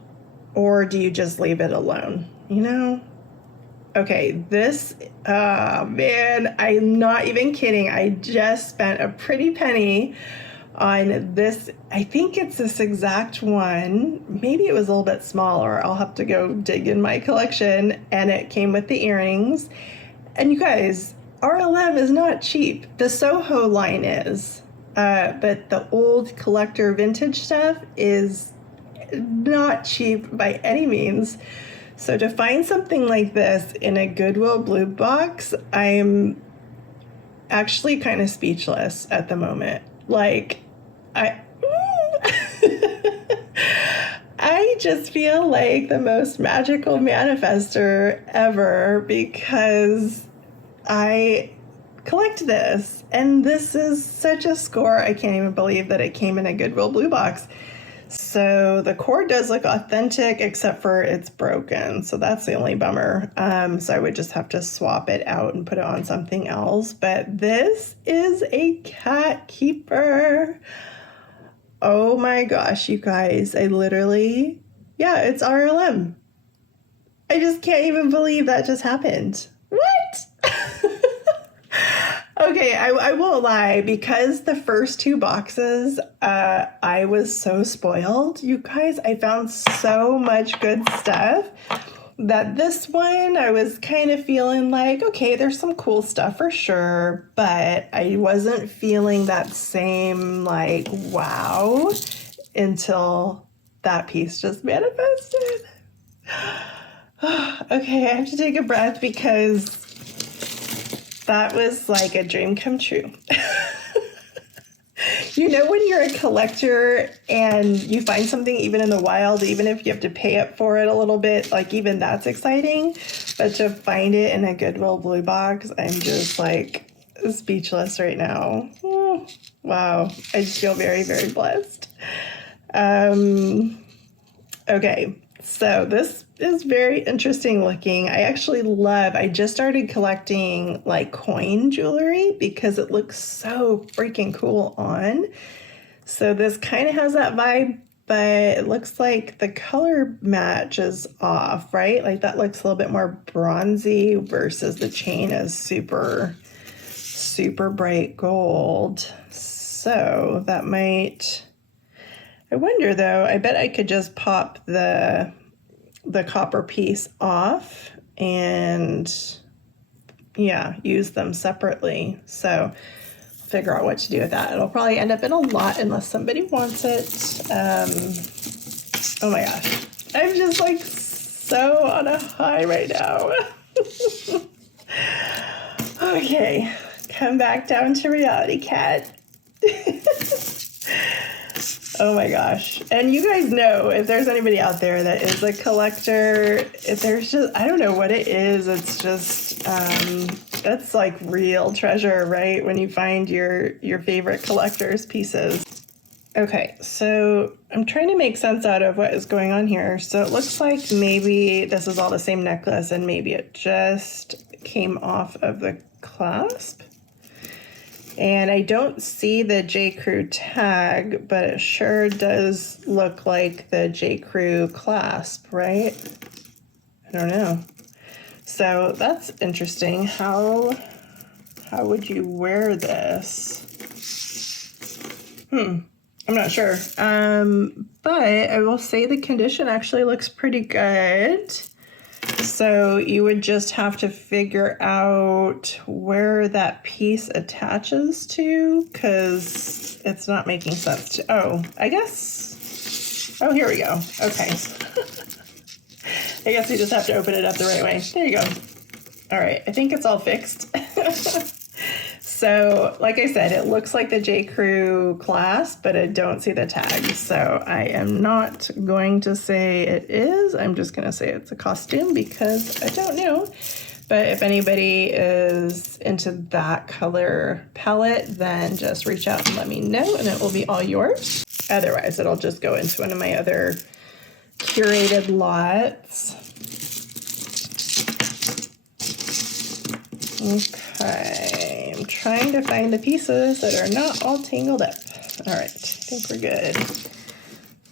Or do you just leave it alone? You know? Okay, this, man, I'm not even kidding. I just spent a pretty penny on this. I think it's this exact one. Maybe it was a little bit smaller. I'll have to go dig in my collection. And it came with the earrings. And you guys, RLM is not cheap. The Soho line is. But the old collector vintage stuff is not cheap by any means. So to find something like this in a Goodwill blue box, I'm actually kind of speechless at the moment. Like, I just feel like the most magical manifester ever because I collect this. And this is such a score. I can't even believe that it came in a Goodwill blue box. So the cord does look authentic, except for it's broken. So that's the only bummer. So I would just have to swap it out and put it on something else. But this is a cat keeper. Oh my gosh, you guys. I literally, yeah, it's RLM. I just can't even believe that just happened. What? Okay, I won't lie, because the first two boxes, I was so spoiled. You guys, I found so much good stuff that this one, I was kind of feeling like, okay, there's some cool stuff for sure, but I wasn't feeling that same, like, wow, until that piece just manifested. Okay, I have to take a breath because that was like a dream come true. You know, when you're a collector and you find something even in the wild, even if you have to pay up for it a little bit, like even that's exciting. But to find it in a Goodwill blue box, I'm just like speechless right now. Oh, wow. I just feel very, very blessed. Okay, so this is very interesting looking. I just started collecting like coin jewelry because it looks so freaking cool on. So this kind of has that vibe, but it looks like the color match is off, right? Like that looks a little bit more bronzy versus the chain is super, super bright gold. So that might, I wonder though, I bet I could just pop the copper piece off and yeah, use them separately. So figure out what to do with that. It'll probably end up in a lot unless somebody wants it. Oh my gosh. I'm just like so on a high right now. Okay, come back down to reality, cat. Oh my gosh. And you guys know, if there's anybody out there that is a collector, if there's just, I don't know what it is. It's just, that's like real treasure, right? When you find your favorite collector's pieces. Okay, so I'm trying to make sense out of what is going on here. So it looks like maybe this is all the same necklace and maybe it just came off of the clasp. And I don't see the J. Crew tag, but it sure does look like the J. Crew clasp, right? I don't know. So that's interesting. How would you wear this? I'm not sure. But I will say the condition actually looks pretty good. So you would just have to figure out where that piece attaches to, because it's not making sense to, oh, I guess, oh, here we go. Okay. I guess you just have to open it up the right way. There you go. All right, I think it's all fixed. So, like I said, it looks like the J. Crew clasp, but I don't see the tag. So I am not going to say it is. I'm just going to say it's a costume because I don't know. But if anybody is into that color palette, then just reach out and let me know and it will be all yours. Otherwise, it'll just go into one of my other curated lots. Okay, I'm trying to find the pieces that are not all tangled up. All right, I think we're good.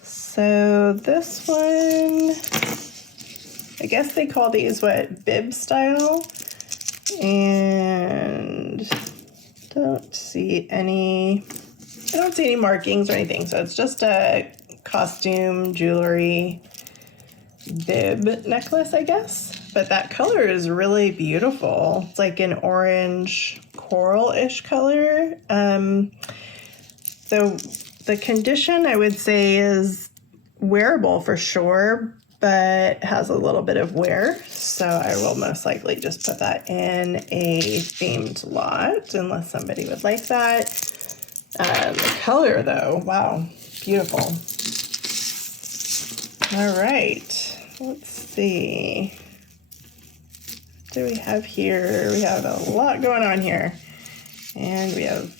So this one, I guess they call these what, bib style? And I don't see any markings or anything. So it's just a costume jewelry bib necklace, I guess. But that color is really beautiful. It's like an orange coral-ish color. The condition, I would say, is wearable for sure, but has a little bit of wear. So I will most likely just put that in a themed lot, unless somebody would like that. The color, though, wow, beautiful. All right, let's see. What do we have here? We have a lot going on here. And we have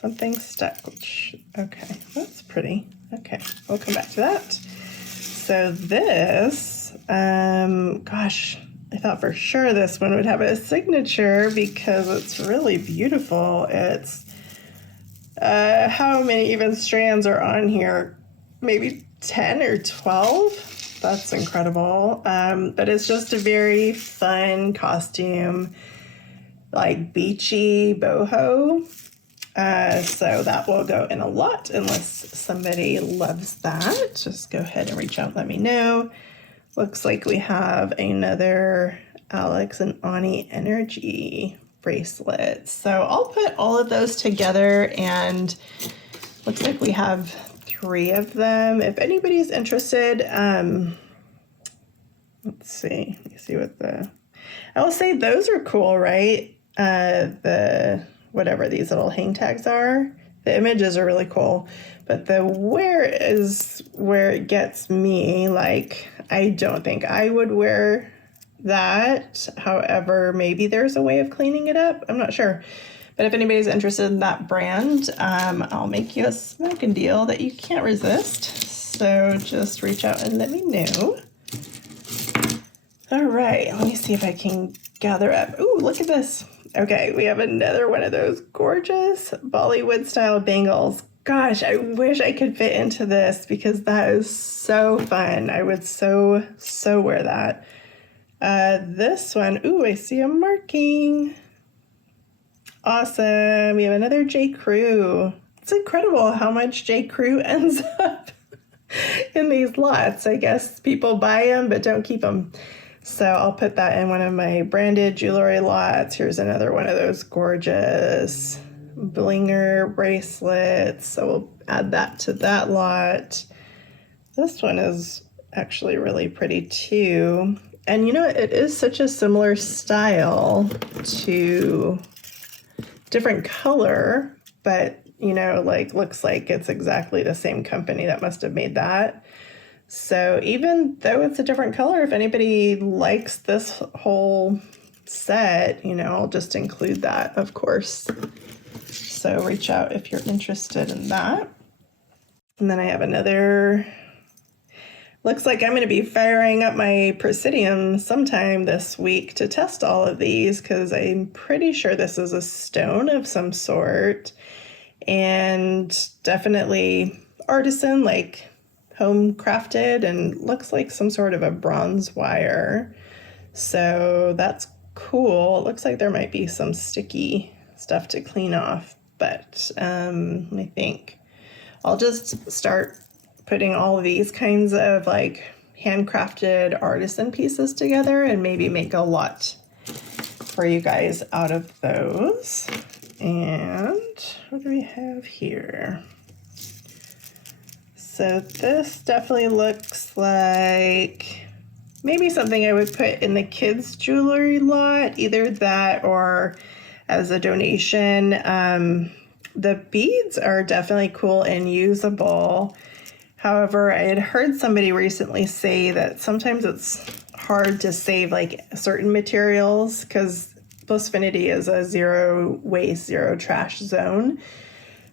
something stuck, which, okay, that's pretty. Okay, we'll come back to that. So this, gosh, I thought for sure this one would have a signature because it's really beautiful. It's, how many even strands are on here? Maybe 10 or 12? That's incredible. But it's just a very fun costume, like beachy boho. So that will go in a lot unless somebody loves that. Just go ahead and reach out and let me know. Looks like we have another Alex and Ani energy bracelet. So I'll put all of those together and looks like we have 3 of them. If anybody's interested, let's see. Let me see what I will say those are cool, right? The whatever these little hang tags are. The images are really cool, but the wear is where it gets me. Like, I don't think I would wear that. However, maybe there's a way of cleaning it up. I'm not sure. But if anybody's interested in that brand, I'll make you a smoking deal that you can't resist. So just reach out and let me know. All right, let me see if I can gather up. Ooh, look at this. Okay, we have another one of those gorgeous Bollywood style bangles. Gosh, I wish I could fit into this because that is so fun. I would so wear that. This one, ooh, I see a marking. Awesome. We have another J. Crew. It's incredible how much J. Crew ends up in these lots. I guess people buy them but don't keep them. So I'll put that in one of my branded jewelry lots. Here's another one of those gorgeous blinger bracelets. So we'll add that to that lot. This one is actually really pretty too. And you know, it is such a similar style to different color, but you know, like looks like it's exactly the same company that must have made that. So even though it's a different color, if anybody likes this whole set, you know, I'll just include that, of course. So reach out if you're interested in that. And then I have another, looks like I'm going to be firing up my Presidium sometime this week to test all of these, because I'm pretty sure this is a stone of some sort, and definitely artisan, like home crafted, and looks like some sort of a bronze wire. So that's cool. It looks like there might be some sticky stuff to clean off, but let me think. I'll just start putting all of these kinds of like handcrafted artisan pieces together and maybe make a lot for you guys out of those. And what do we have here? So this definitely looks like maybe something I would put in the kids' jewelry lot, either that or as a donation. The beads are definitely cool and usable. However, I had heard somebody recently say that sometimes it's hard to save like certain materials, because Blissfinity is a zero waste, zero trash zone.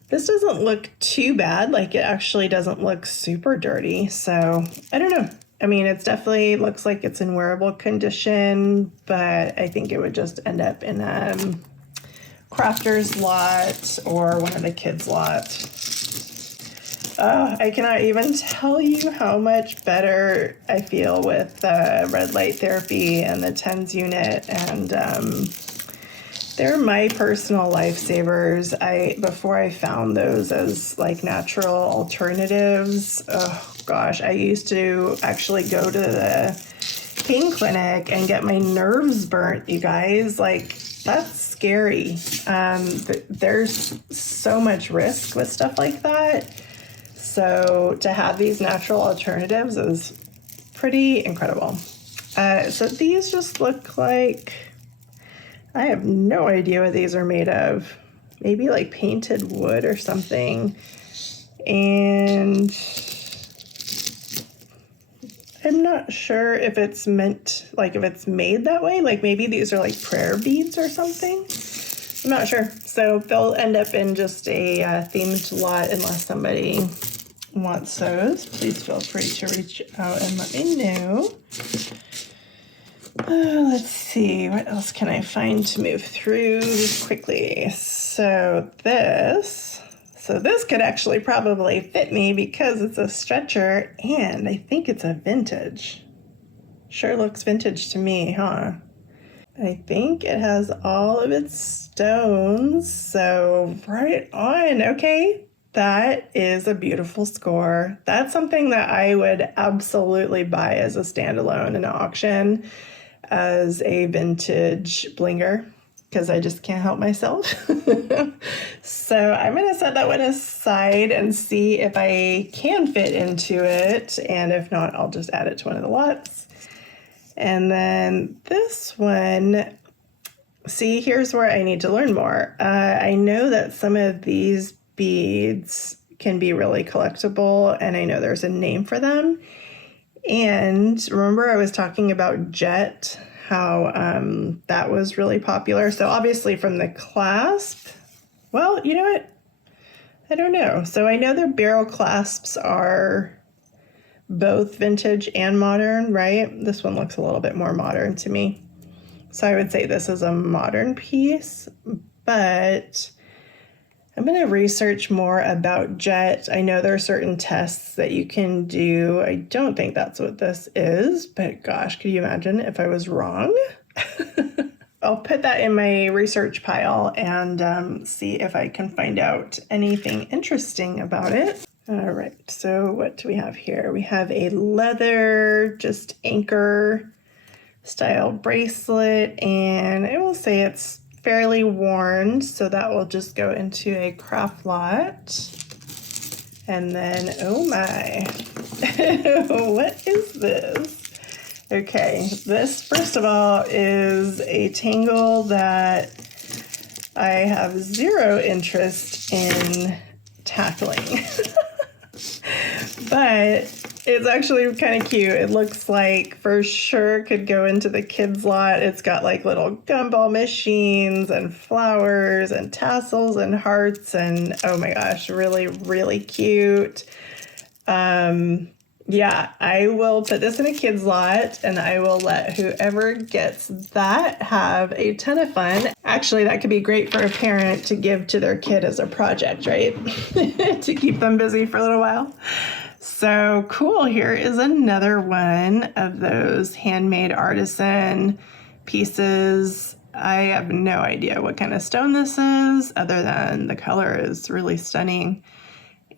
This doesn't look too bad. Like, it actually doesn't look super dirty. So I don't know. I mean, it's definitely looks like it's in wearable condition, but I think it would just end up in a crafter's lot or one of the kids' lot. I cannot even tell you how much better I feel with red light therapy and the TENS unit, and they're my personal lifesavers. Before I found those as like natural alternatives, oh gosh, I used to actually go to the pain clinic and get my nerves burnt, you guys. Like, that's scary. There's so much risk with stuff like that. So to have these natural alternatives is pretty incredible. So these just look like, I have no idea what these are made of. Maybe like painted wood or something. And I'm not sure if it's meant, like if it's made that way. Like maybe these are like prayer beads or something. I'm not sure. So they'll end up in just a themed lot unless somebody wants those. Please feel free to reach out and let me know. Let's see, what else can I find to move through quickly? So this could actually probably fit me because it's a stretcher, and I think it's a vintage. Sure looks vintage to me, huh? I think it has all of its stones, so right on. Okay, that is a beautiful score. That's something that I would absolutely buy as a standalone in an auction as a vintage blinger, because I just can't help myself. So I'm going to set that one aside and see if I can fit into it, and if not, I'll just add it to one of the lots. And then this one, see, here's where I need to learn more. I know that some of these beads can be really collectible, and I know there's a name for them. And remember I was talking about jet, how that was really popular. So obviously from the clasp, well, you know what? I don't know. So I know their barrel clasps are both vintage and modern, right? This one looks a little bit more modern to me. So I would say this is a modern piece, but I'm going to research more about jet. I know there are certain tests that you can do. I don't think that's what this is, but gosh, could you imagine if I was wrong? I'll put that in my research pile and see if I can find out anything interesting about it. All right, so what do we have here? We have a leather, just anchor style bracelet, and I will say it's fairly worn, so that will just go into a craft lot. And then, oh my, what is this? Okay, this first of all is a tangle that I have zero interest in tackling. But it's actually kind of cute. It looks like for sure could go into the kids' lot. It's got like little gumball machines and flowers and tassels and hearts, and oh my gosh, really, really cute. Yeah, I will put this in a kid's lot and I will let whoever gets that have a ton of fun. Actually, that could be great for a parent to give to their kid as a project, right? To keep them busy for a little while. So cool. Here is another one of those handmade artisan pieces. I have no idea what kind of stone this is, other than the color is really stunning.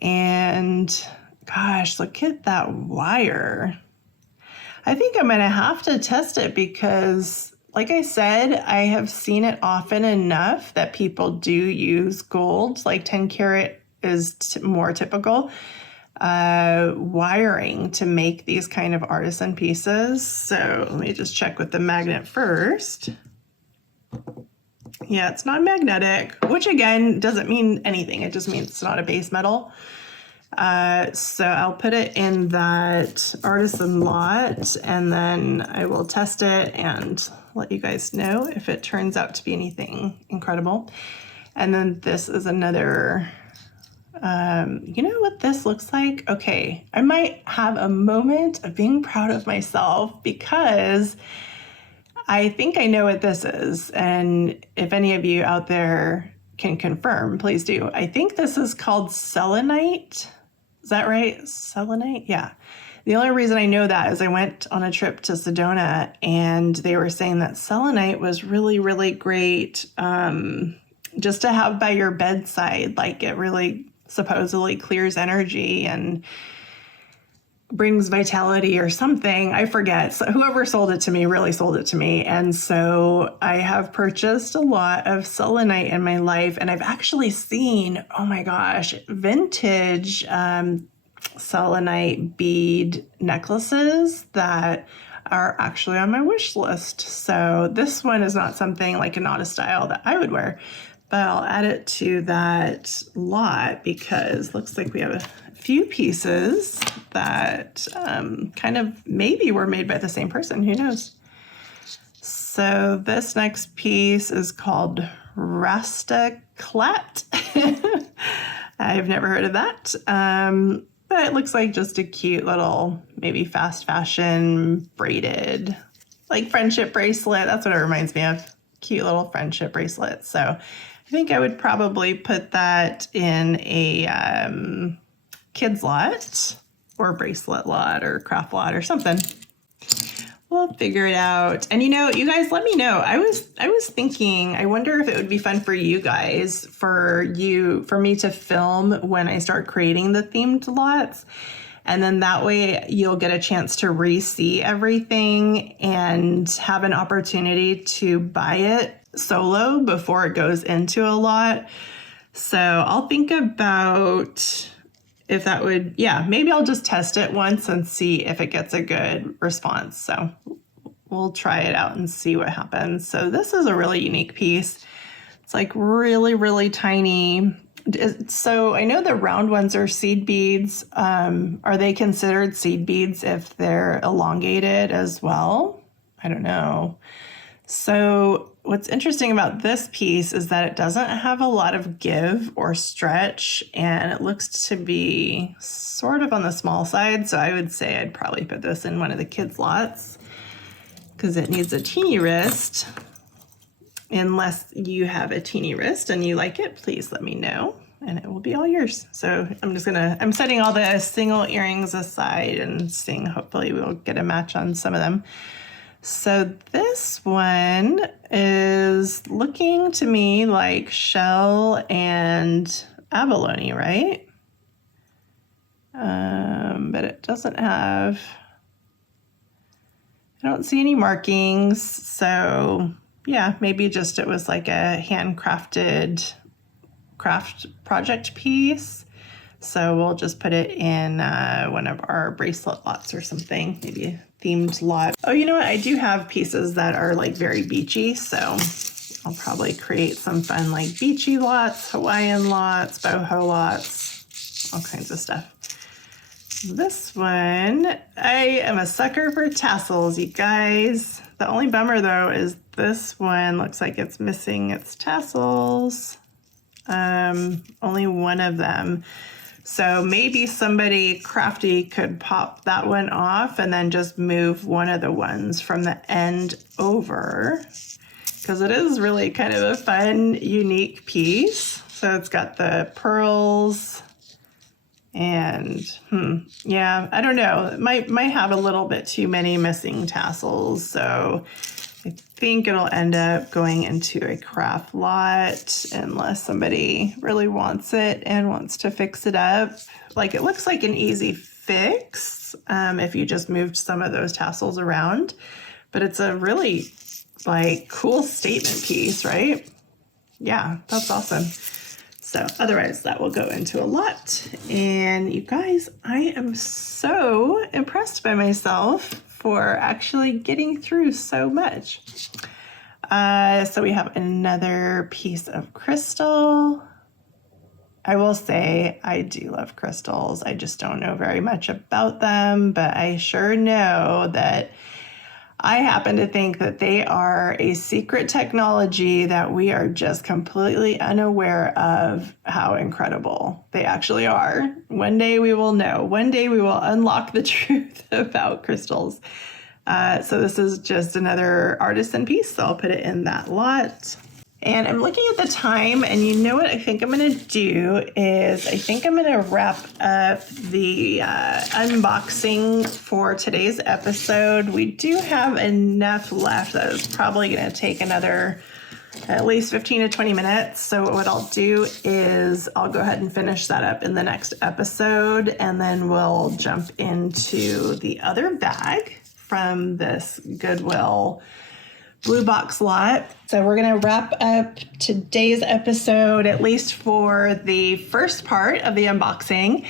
And gosh, look at that wire. I think I'm going to have to test it because, like I said, I have seen it often enough that people do use gold, like 10 karat is more typical wiring to make these kind of artisan pieces. So let me just check with the magnet first. Yeah, it's not magnetic, which again doesn't mean anything. It just means it's not a base metal. So I'll put it in that artisan lot and then I will test it and let you guys know if it turns out to be anything incredible. And then this is another, you know what this looks like? Okay, I might have a moment of being proud of myself because I think I know what this is. And if any of you out there can confirm, please do. I think this is called selenite. Is that right? Selenite? Yeah. The only reason I know that is I went on a trip to Sedona and they were saying that selenite was really, really great just to have by your bedside. Like it really supposedly clears energy and brings vitality or something. I forget. So whoever sold it to me really sold it to me. And so I have purchased a lot of selenite in my life. And I've actually seen, oh my gosh, vintage selenite bead necklaces that are actually on my wish list. So this one is not something like not a style that I would wear, but I'll add it to that lot because looks like we have a few pieces that kind of maybe were made by the same person. Who knows? So this next piece is called Rastaclat. I've never heard of that. But it looks like just a cute little, maybe fast fashion braided, like friendship bracelet. That's what it reminds me of. Cute little friendship bracelet. So I think I would probably put that in a kids lot or bracelet lot or craft lot or something. We'll figure it out. And you know, you guys let me know. I was thinking, I wonder if it would be fun for you guys, for me to film when I start creating the themed lots. And then that way you'll get a chance to re-see everything and have an opportunity to buy it solo before it goes into a lot. So I'll think about if that would, yeah, maybe I'll just test it once and see if it gets a good response. So we'll try it out and see what happens. So this is a really unique piece. It's like really, really tiny. So I know the round ones are seed beads. Are they considered seed beads if they're elongated as well? I don't know. So what's interesting about this piece is that it doesn't have a lot of give or stretch, and it looks to be sort of on the small side. So I would say I'd probably put this in one of the kids' lots because it needs a teeny wrist. Unless you have a teeny wrist and you like it, please let me know and it will be all yours. So I'm setting all the single earrings aside and seeing, hopefully we'll get a match on some of them. So this one is looking to me like shell and abalone, right? But it doesn't have, I don't see any markings. So yeah, maybe just it was like a handcrafted craft project piece. So we'll just put it in one of our bracelet lots or something, maybe a themed lot. Oh, you know what? I do have pieces that are like very beachy. So I'll probably create some fun like beachy lots, Hawaiian lots, boho lots, all kinds of stuff. This one, I am a sucker for tassels, you guys. The only bummer though is this one looks like it's missing its tassels. Only one of them. So maybe somebody crafty could pop that one off and then just move one of the ones from the end over, because it is really kind of a fun, unique piece. So it's got the pearls and, yeah, I don't know. It might have a little bit too many missing tassels. So I think it'll end up going into a craft lot unless somebody really wants it and wants to fix it up. Like, it looks like an easy fix if you just moved some of those tassels around, but it's a really like cool statement piece, right? Yeah, that's awesome. So otherwise that will go into a lot. And you guys, I am so impressed by myself for actually getting through so much. So we have another piece of crystal. I will say I do love crystals. I just don't know very much about them, but I sure know that I happen to think that they are a secret technology that we are just completely unaware of how incredible they actually are. One day we will know. One day we will unlock the truth about crystals. So this is just another artisan piece, so I'll put it in that lot. And I'm looking at the time, and you know what I think I'm going to do is I think I'm going to wrap up the unboxing for today's episode. We do have enough left that is probably going to take another at least 15 to 20 minutes. So what I'll do is I'll go ahead and finish that up in the next episode, and then we'll jump into the other bag from this Goodwill Blue Box lot. So we're going to wrap up today's episode, at least for the first part of the unboxing.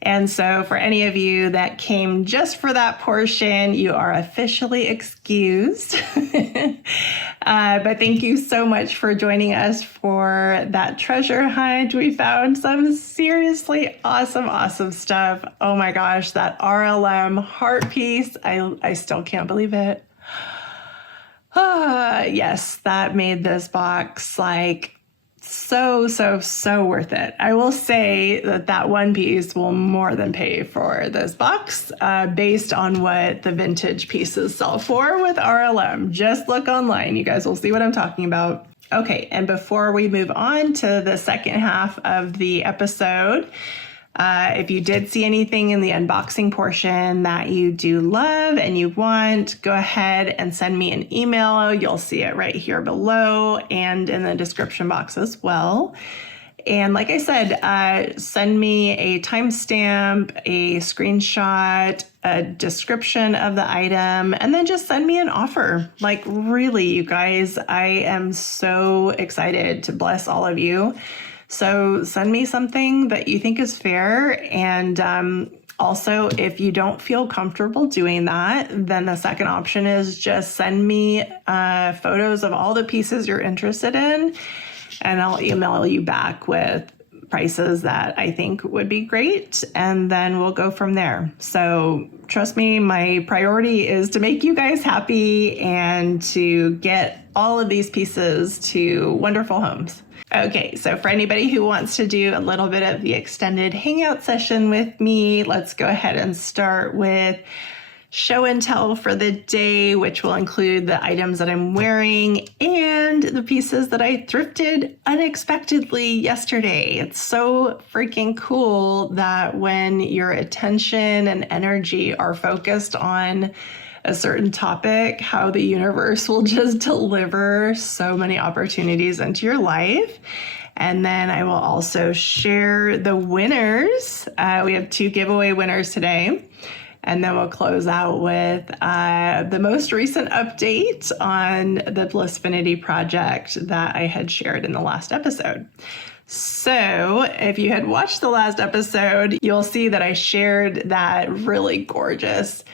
And so for any of you that came just for that portion, you are officially excused. But thank you so much for joining us for that treasure hunt. We found some seriously awesome stuff. Oh my gosh, that RLM heart piece. I still can't believe it. Yes, that made this box like so worth it. I will say that one piece will more than pay for this box based on what the vintage pieces sell for with RLM. Just look online. You guys will see what I'm talking about. Okay, and before we move on to the second half of the episode, if you did see anything in the unboxing portion that you do love and you want, go ahead and send me an email. You'll see it right here below and in the description box as well. And like I said, send me a timestamp, a screenshot, a description of the item, and then just send me an offer. Like, really, you guys, I am so excited to bless all of you. So send me something that you think is fair. And also, if you don't feel comfortable doing that, then the second option is just send me photos of all the pieces you're interested in, and I'll email you back with prices that I think would be great, and then we'll go from there. So trust me, my priority is to make you guys happy and to get all of these pieces to wonderful homes. Okay, so for anybody who wants to do a little bit of the extended hangout session with me, let's go ahead and start with show and tell for the day, which will include the items that I'm wearing and the pieces that I thrifted unexpectedly yesterday. It's so freaking cool that when your attention and energy are focused on a certain topic, how the universe will just deliver so many opportunities into your life. And then I will also share the winners. We have 2 giveaway winners today. And then we'll close out with the most recent update on the Blissfinity project that I had shared in the last episode. So if you had watched the last episode, you'll see that I shared that really gorgeous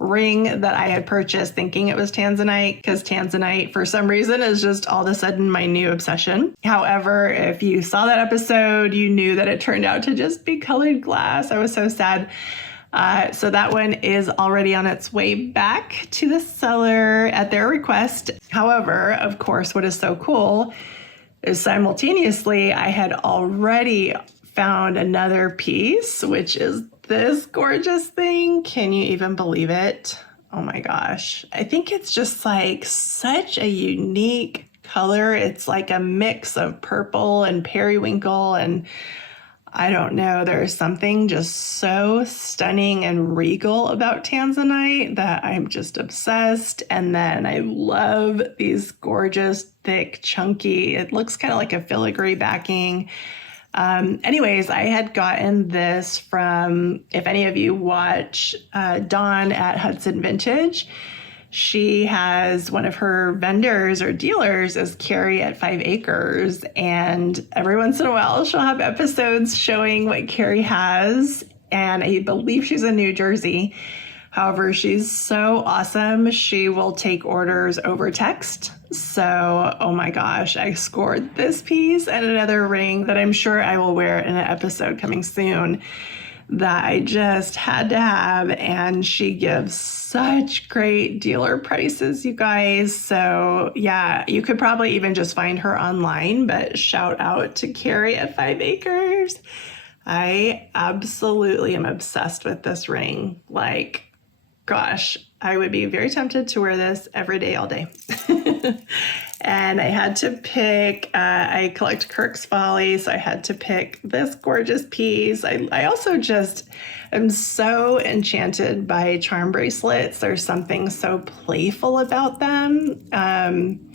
ring that I had purchased thinking it was tanzanite, because tanzanite for some reason is just all of a sudden my new obsession. However, if you saw that episode, you knew that it turned out to just be colored glass. I was so sad. So that one is already on its way back to the seller at their request. However, of course, what is so cool is simultaneously I had already found another piece, which is this gorgeous thing. Can you even believe it? Oh my gosh. I think it's just like such a unique color. It's like a mix of purple and periwinkle, and I don't know, there's something just so stunning and regal about tanzanite that I'm just obsessed. And then I love these gorgeous, thick, chunky, it looks kind of like a filigree backing. Anyways, I had gotten this from, if any of you watch Dawn at Hudson Vintage, she has one of her vendors or dealers is Carrie at 5 Acres. And every once in a while, she'll have episodes showing what Carrie has. And I believe she's in New Jersey. However, she's so awesome. She will take orders over text. So, oh my gosh, I scored this piece and another ring that I'm sure I will wear in an episode coming soon that I just had to have. And she gives such great dealer prices, you guys. So yeah, you could probably even just find her online, but shout out to Carrie at 5 Acres. I absolutely am obsessed with this ring. Like, gosh, I would be very tempted to wear this every day, all day. And I had to pick, I collect Kirk's Folly, so I had to pick this gorgeous piece. I also just am so enchanted by charm bracelets. There's something so playful about them.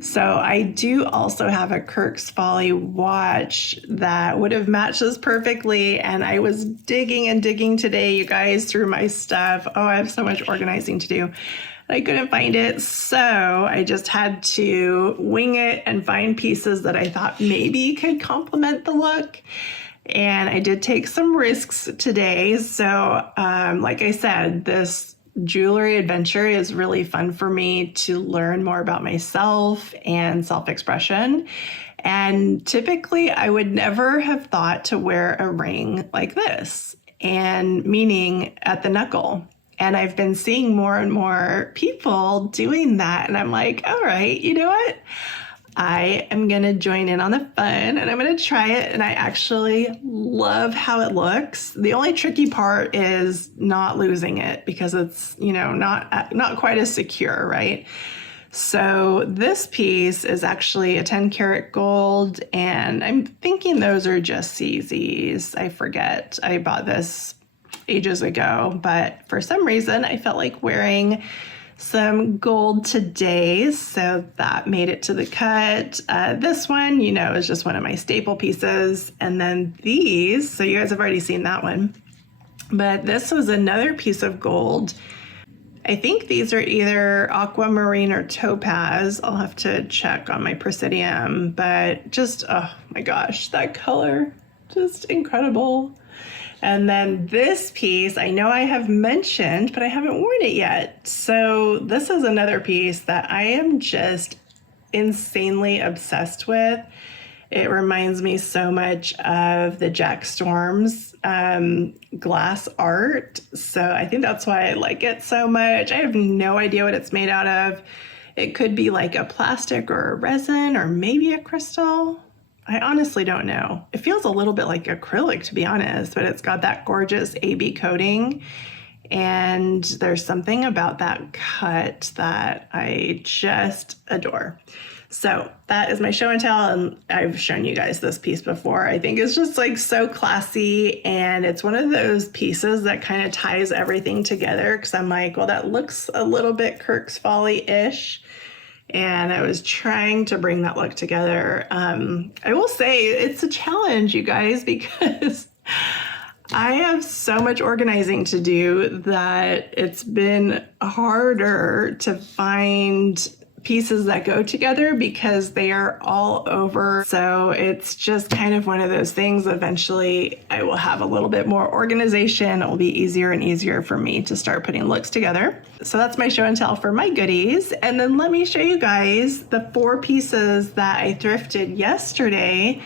So I do also have a Kirk's Folly watch that would have matched this perfectly. And I was digging and digging today, you guys, through my stuff. Oh, I have so much organizing to do. I couldn't find it, so I just had to wing it and find pieces that I thought maybe could complement the look. And I did take some risks today. So like I said, this jewelry adventure is really fun for me to learn more about myself and self-expression. And typically I would never have thought to wear a ring like this, and meaning at the knuckle. And I've been seeing more and more people doing that. And I'm like, all right, you know what? I am going to join in on the fun and I'm going to try it. And I actually love how it looks. The only tricky part is not losing it because it's, you know, not quite as secure, right? So this piece is actually a 10 karat gold, and I'm thinking those are just CZs. I forget. I bought this ages ago, but for some reason I felt like wearing some gold today, so that made it to the cut. This one, you know, is just one of my staple pieces, and then these, so you guys have already seen that one, but this was another piece of gold. I think these are either aquamarine or topaz. I'll have to check on my Presidium, but just, oh my gosh, that color, just incredible. And then this piece, I know I have mentioned, but I haven't worn it yet. So this is another piece that I am just insanely obsessed with. It reminds me so much of the Jack Storms glass art. So I think that's why I like it so much. I have no idea what it's made out of. It could be like a plastic or a resin or maybe a crystal. I honestly don't know. It feels a little bit like acrylic, to be honest, but it's got that gorgeous AB coating. And there's something about that cut that I just adore. So that is my show and tell, and I've shown you guys this piece before. I think it's just like so classy, and it's one of those pieces that kind of ties everything together, because I'm like, well, that looks a little bit Kirk's Folly-ish. And I was trying to bring that look together. I will say it's a challenge, you guys, because I have so much organizing to do that it's been harder to find pieces that go together because they are all over. So it's just kind of one of those things. Eventually I will have a little bit more organization. It will be easier and easier for me to start putting looks together. So that's my show and tell for my goodies. And then let me show you guys the 4 pieces that I thrifted yesterday.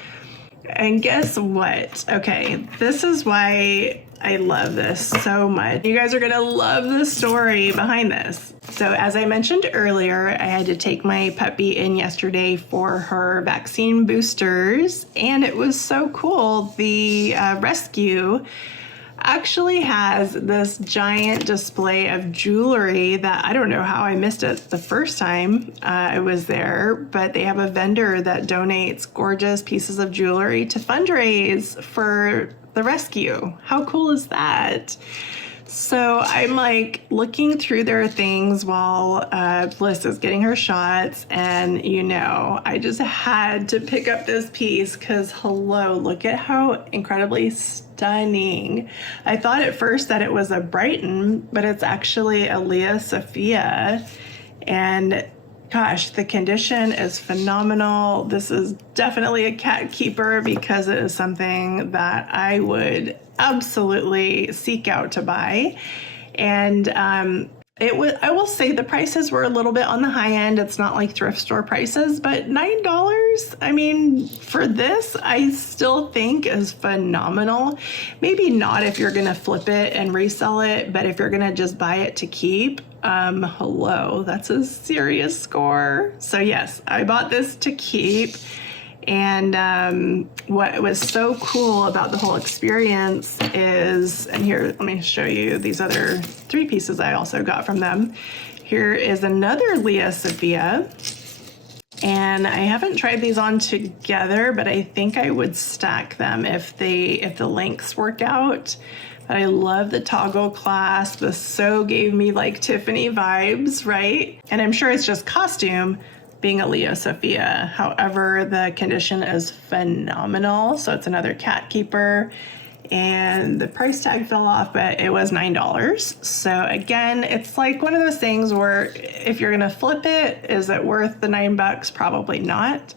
And guess what? Okay, this is why I love this so much. You guys are gonna love the story behind this. So as I mentioned earlier, I had to take my puppy in yesterday for her vaccine boosters, and it was so cool. The rescue actually has this giant display of jewelry that I don't know how I missed it the first time I was there, but they have a vendor that donates gorgeous pieces of jewelry to fundraise for the rescue. How cool is that? So I'm like looking through their things while Bliss is getting her shots, and I just had to pick up this piece because hello, look at how incredibly stunning. I thought at first that it was a Brighton, but it's actually a Leah Sophia, and gosh, the condition is phenomenal. This is definitely a cat keeper because it is something that I would absolutely seek out to buy. And I will say the prices were a little bit on the high end. It's not like thrift store prices, but $9, I mean, for this, I still think is phenomenal. Maybe not if you're gonna flip it and resell it, but if you're gonna just buy it to keep, hello, that's a serious score. So yes, I bought this to keep. And what was so cool about the whole experience is, and here, let me show you these other 3 pieces I also got from them. Here is another Leah Sophia, and I haven't tried these on together, but I think I would stack them if the lengths work out. But I love the toggle clasp. This so gave me like Tiffany vibes, right? And I'm sure it's just costume, being a Leah Sophia. However, the condition is phenomenal. So it's another cat keeper, and the price tag fell off, but it was $9. So again, it's like one of those things where if you're gonna flip it, is it worth the $9? Probably not.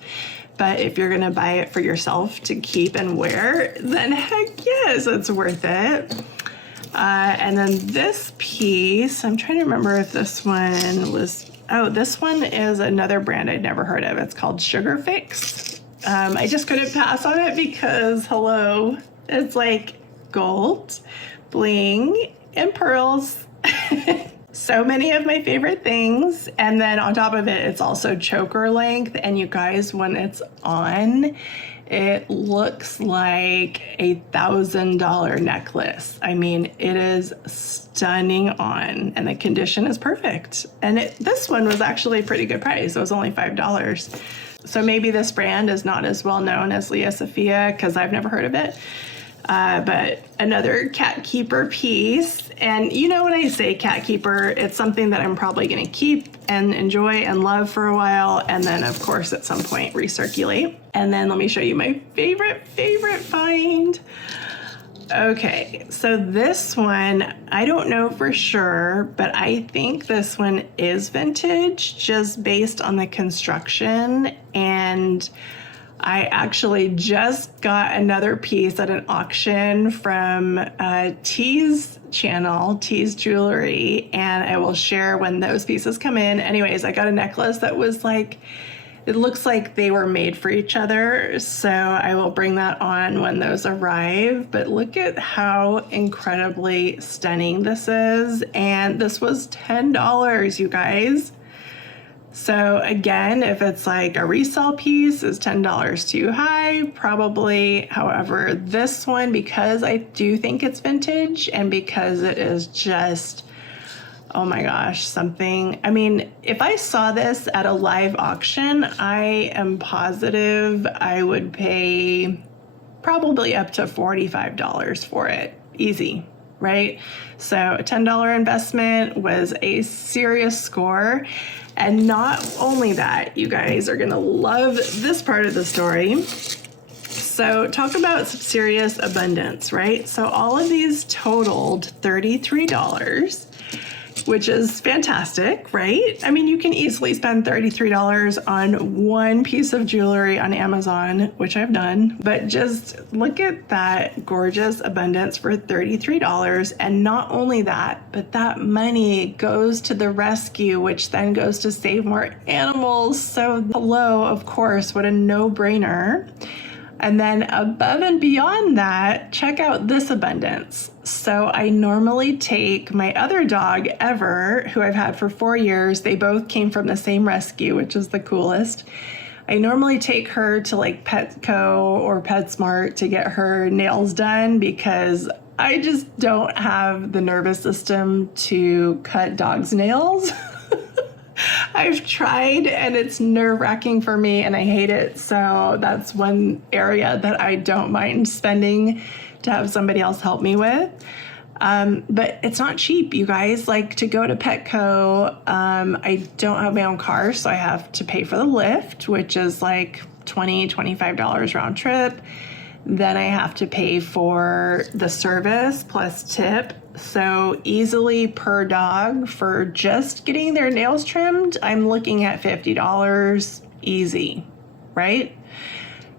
But if you're gonna buy it for yourself to keep and wear, then heck yes, it's worth it. And then this piece, I'm trying to remember if this one was, oh, this one is another brand I'd never heard of. It's called Sugar Fix. I just couldn't pass on it because, hello, it's like gold, bling, and pearls. So many of my favorite things. And then on top of it, it's also choker length. And you guys, when it's on, it looks like $1,000 necklace. I mean, it is stunning on, and the condition is perfect. And this one was actually a pretty good price. It was only $5. So maybe this brand is not as well known as Leah Sophia because I've never heard of it. But another cat keeper piece. And you know when I say cat keeper, it's something that I'm probably going to keep and enjoy and love for a while. And then, of course, at some point recirculate. And then let me show you my favorite find. Okay, so this one, I don't know for sure, but I think this one is vintage just based on the construction. And I actually just got another piece at an auction from T's channel, T's Jewelry, and I will share when those pieces come in. Anyways, I got a necklace that was like, it looks like they were made for each other, so I will bring that on when those arrive. But look at how incredibly stunning this is, and this was $10, you guys. So again, if it's like a resale piece, is $10 too high? Probably. However, this one, because I do think it's vintage and because it is just, oh my gosh, something. I mean, if I saw this at a live auction, I am positive I would pay probably up to $45 for it. Easy, right? So a $10 investment was a serious score. And not only that, you guys are gonna love this part of the story. So talk about some serious abundance, right? So all of these totaled $33, which is fantastic, right? I mean, you can easily spend $33 on one piece of jewelry on Amazon, which I've done, but just look at that gorgeous abundance for $33. And not only that, but that money goes to the rescue, which then goes to save more animals. So hello, of course, what a no-brainer. And then above and beyond that, check out this abundance. So I normally take my other dog, Ever, who I've had for 4 years. They both came from the same rescue, which is the coolest. I normally take her to like Petco or PetSmart to get her nails done because I just don't have the nervous system to cut dogs' nails. I've tried and it's nerve-wracking for me and I hate it. So that's one area that I don't mind spending to have somebody else help me with. But it's not cheap, you guys. Like to go to Petco, I don't have my own car, so I have to pay for the Lyft, which is like $25 round trip. Then I have to pay for the service plus tip. So easily per dog for just getting their nails trimmed, I'm looking at $50 easy, right?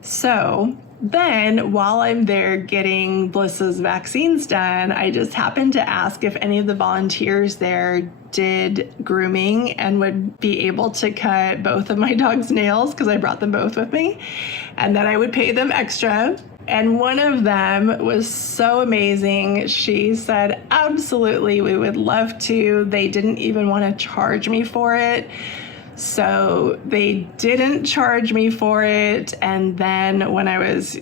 So then while I'm there getting Bliss's vaccines done, I just happened to ask if any of the volunteers there did grooming and would be able to cut both of my dog's nails because I brought them both with me, and that I would pay them extra. And one of them was so amazing. She said, absolutely, we would love to. They didn't even want to charge me for it. So they didn't charge me for it. And then when I was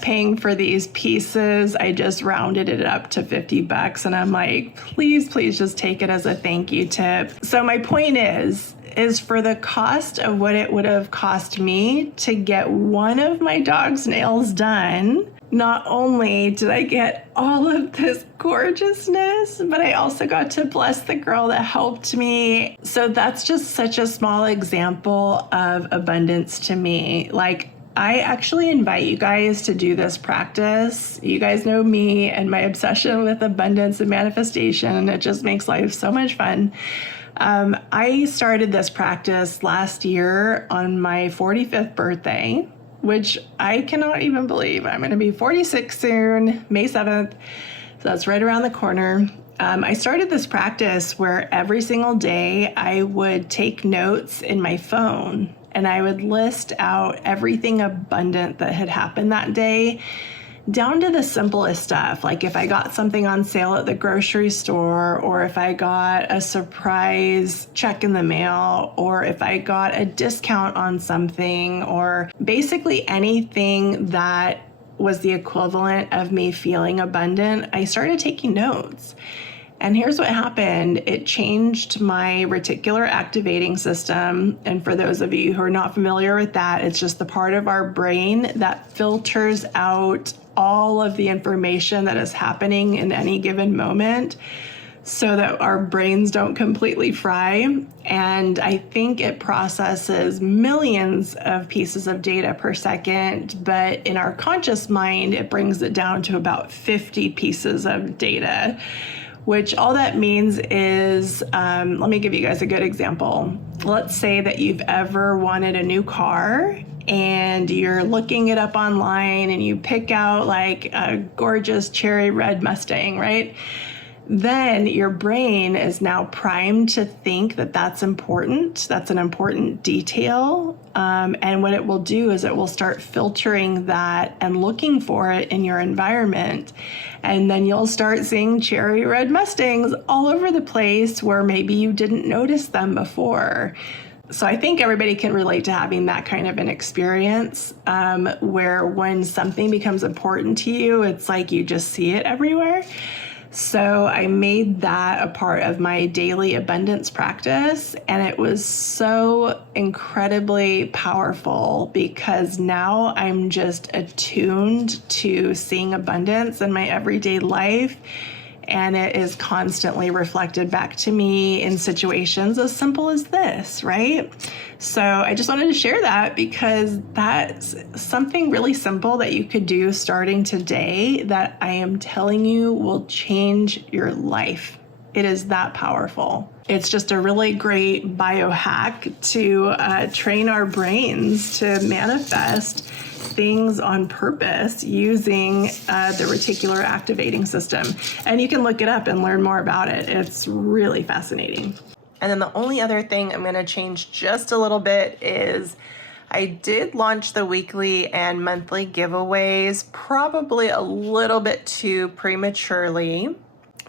paying for these pieces, I just rounded it up to $50. And I'm like, please just take it as a thank you tip. So my point is for the cost of what it would have cost me to get one of my dog's nails done, not only did I get all of this gorgeousness, but I also got to bless the girl that helped me. So that's just such a small example of abundance to me. Like, I actually invite you guys to do this practice. You guys know me and my obsession with abundance and manifestation. It just makes life so much fun. I started this practice last year on my 45th birthday, which I cannot even believe. I'm going to be 46 soon, May 7th. So that's right around the corner. I started this practice where every single day I would take notes in my phone and I would list out everything abundant that had happened that day, down to the simplest stuff, like if I got something on sale at the grocery store, or if I got a surprise check in the mail, or if I got a discount on something, or basically anything that was the equivalent of me feeling abundant, I started taking notes. And here's what happened. It changed my reticular activating system. And for those of you who are not familiar with that, it's just the part of our brain that filters out all of the information that is happening in any given moment so that our brains don't completely fry. And I think it processes millions of pieces of data per second, but in our conscious mind, it brings it down to about 50 pieces of data. Which all that means is, let me give you guys a good example. Let's say that you've ever wanted a new car and you're looking it up online and you pick out like a gorgeous cherry red Mustang, right? Then your brain is now primed to think that that's important. That's an important detail. And what it will do is it will start filtering that and looking for it in your environment. And then you'll start seeing cherry red Mustangs all over the place where maybe you didn't notice them before. So I think everybody can relate to having that kind of an experience where when something becomes important to you, it's like you just see it everywhere. So I made that a part of my daily abundance practice, and it was so incredibly powerful because now I'm just attuned to seeing abundance in my everyday life, and it is constantly reflected back to me in situations as simple as this, right? So I just wanted to share that because that's something really simple that you could do starting today that I am telling you will change your life. It is that powerful. It's just a really great biohack to train our brains to manifest things on purpose using the reticular activating system. And you can look it up and learn more about it. It's really fascinating. And then the only other thing I'm going to change just a little bit is I did launch the weekly and monthly giveaways probably a little bit too prematurely,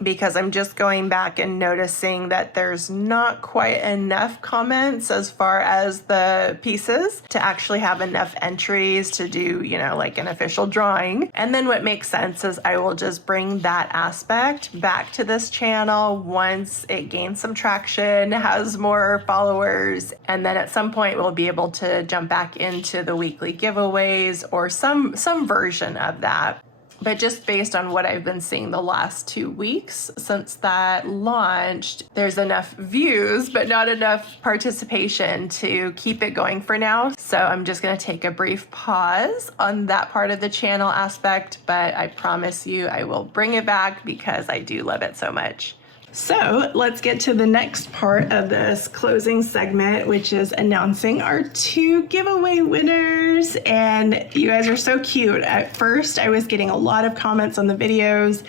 because I'm just going back and noticing that there's not quite enough comments as far as the pieces to actually have enough entries to do, like an official drawing. And then what makes sense is I will just bring that aspect back to this channel once it gains some traction, has more followers, and then at some point we'll be able to jump back into the weekly giveaways or some version of that. But just based on what I've been seeing the last 2 weeks since that launched, there's enough views, but not enough participation to keep it going for now. So I'm just gonna take a brief pause on that part of the channel aspect, but I promise you I will bring it back because I do love it so much. So let's get to the next part of this closing segment, which is announcing our 2 giveaway winners. And you guys are so cute. At first, I was getting a lot of comments on the videos,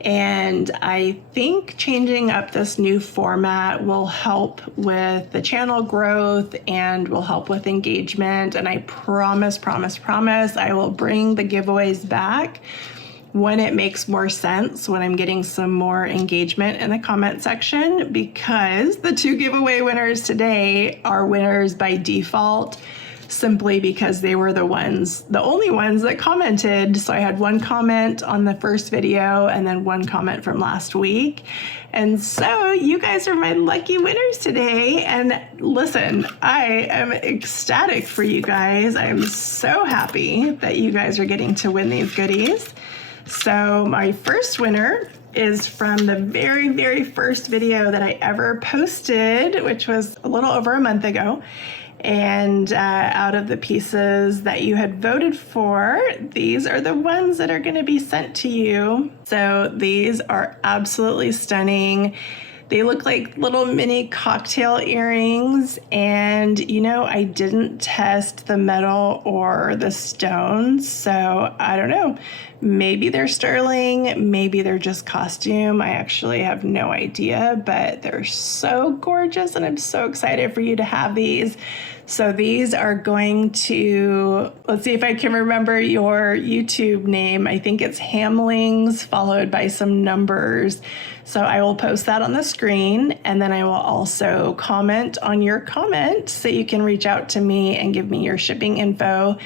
and I think changing up this new format will help with the channel growth and will help with engagement. And I promise, I will bring the giveaways back when it makes more sense, when I'm getting some more engagement in the comment section, because the 2 giveaway winners today are winners by default, simply because they were the only ones that commented. So I had 1 comment on the first video and then 1 comment from last week. And so you guys are my lucky winners today. And listen, I am ecstatic for you guys. I'm so happy that you guys are getting to win these goodies. So my first winner is from the very, very first video that I ever posted, which was a little over a month ago. And out of the pieces that you had voted for, these are the ones that are going to be sent to you. So these are absolutely stunning. They look like little mini cocktail earrings, and I didn't test the metal or the stones, so I don't know. Maybe they're sterling, maybe they're just costume. I actually have no idea, but they're so gorgeous, and I'm so excited for you to have these. So these are going to, let's see if I can remember your YouTube name. I think it's Hamlings followed by some numbers. So I will post that on the screen, and then I will also comment on your comment so you can reach out to me and give me your shipping info.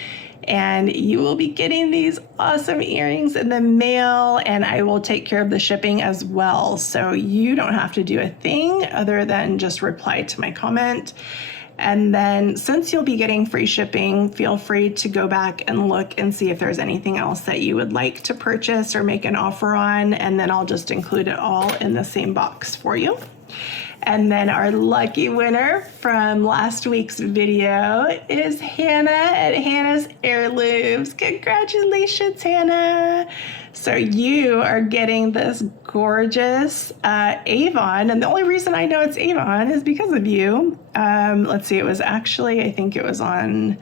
And you will be getting these awesome earrings in the mail, and I will take care of the shipping as well. So you don't have to do a thing other than just reply to my comment. And then since you'll be getting free shipping, feel free to go back and look and see if there's anything else that you would like to purchase or make an offer on, and then I'll just include it all in the same box for you. And then our lucky winner from last week's video is Hannah at Hannah's Heirlooms. Congratulations, Hannah. So you are getting this gorgeous Avon, and the only reason I know it's Avon is because of you. Let's see, I think it was on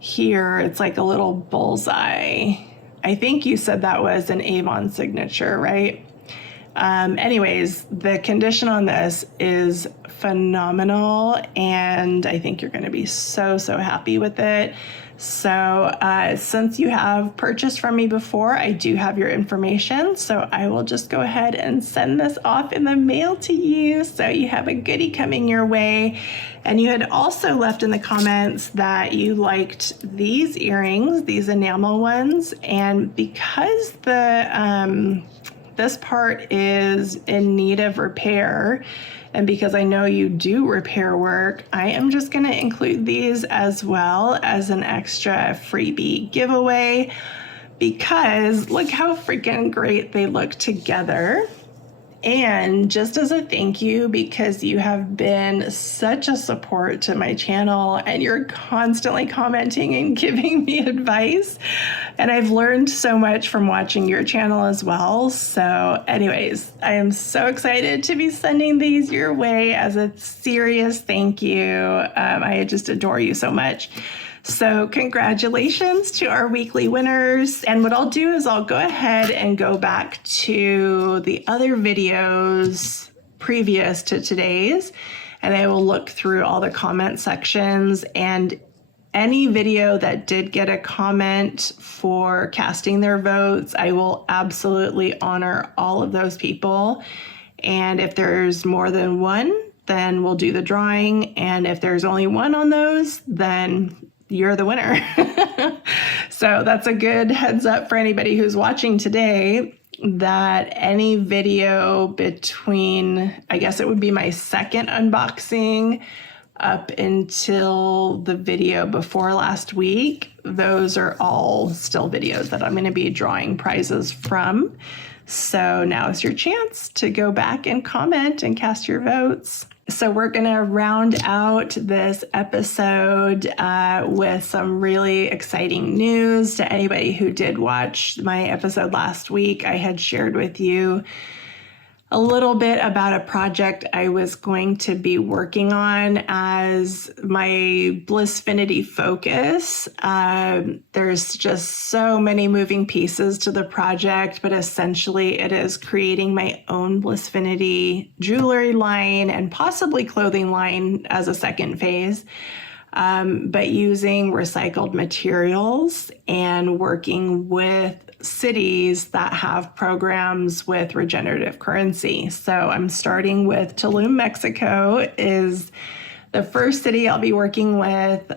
here. It's like a little bullseye. I think you said that was an Avon signature, right? Anyways, the condition on this is phenomenal, and I think you're going to be so happy with it. So since you have purchased from me before, I do have your information, so I will just go ahead and send this off in the mail to you, so you have a goodie coming your way. And you had also left in the comments that you liked these earrings, these enamel ones, and because this part is in need of repair, and because I know you do repair work, I am just gonna include these as well as an extra freebie giveaway, because look how freaking great they look together. And just as a thank you, because you have been such a support to my channel and you're constantly commenting and giving me advice, and I've learned so much from watching your channel as well. So anyways, I am so excited to be sending these your way as a serious thank you. I just adore you so much. So congratulations to our weekly winners. And what I'll do is I'll go ahead and go back to the other videos previous to today's, and I will look through all the comment sections. And any video that did get a comment for casting their votes, I will absolutely honor all of those people. And if there's more than one, then we'll do the drawing. And if there's only one on those, then you're the winner. So that's a good heads up for anybody who's watching today, that any video between, I guess it would be my second unboxing up until the video before last week, those are all still videos that I'm going to be drawing prizes from. So now is your chance to go back and comment and cast your votes. So we're going to round out this episode with some really exciting news. To anybody who did watch my episode last week, I had shared with you a little bit about a project I was going to be working on as my Blissfinity focus. There's just so many moving pieces to the project, but essentially it is creating my own Blissfinity jewelry line and possibly clothing line as a second phase. But using recycled materials and working with cities that have programs with regenerative currency. So I'm starting with Tulum, Mexico is the first city I'll be working with.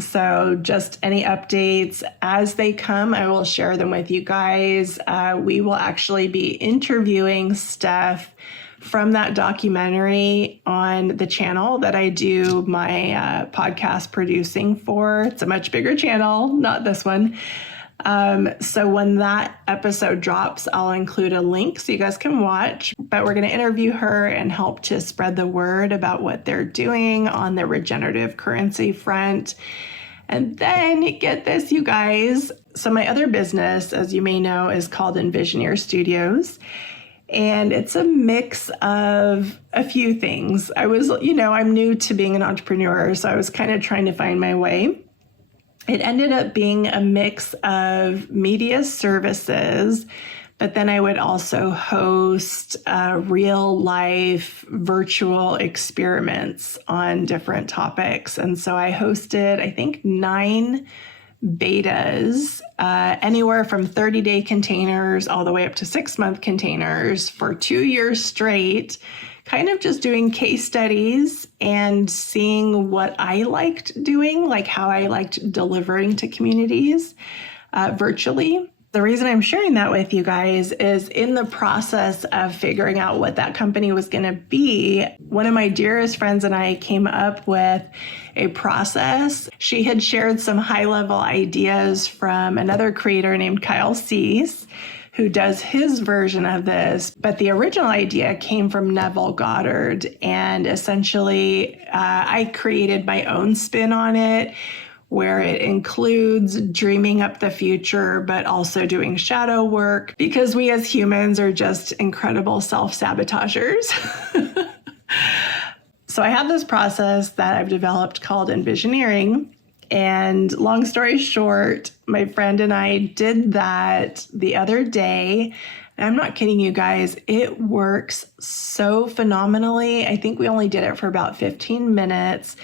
So just any updates as they come, I will share them with you guys. We will actually be interviewing Steph from that documentary on the channel that I do my podcast producing for. It's a much bigger channel, not this one. So when that episode drops, I'll include a link so you guys can watch. But we're going to interview her and help to spread the word about what they're doing on the regenerative currency front. And then get this, you guys. So my other business, as you may know, is called Envisioneer Studios. And it's a mix of a few things. I'm new to being an entrepreneur, so I was kind of trying to find my way. It ended up being a mix of media services, but then I would also host real life virtual experiments on different topics. And so I hosted, I think, 9 betas, anywhere from 30-day containers all the way up to 6-month containers for 2 years straight, kind of just doing case studies and seeing what I liked doing, like how I liked delivering to communities virtually. The reason I'm sharing that with you guys is in the process of figuring out what that company was going to be, one of my dearest friends and I came up with a process. She had shared some high-level ideas from another creator named Kyle Cease, who does his version of this. But the original idea came from Neville Goddard. And essentially, I created my own spin on it, where it includes dreaming up the future, but also doing shadow work, because we as humans are just incredible self-sabotagers. So I have this process that I've developed called Envisioneering. And long story short, my friend and I did that the other day. And I'm not kidding you guys, it works so phenomenally. I think we only did it for about 15 minutes.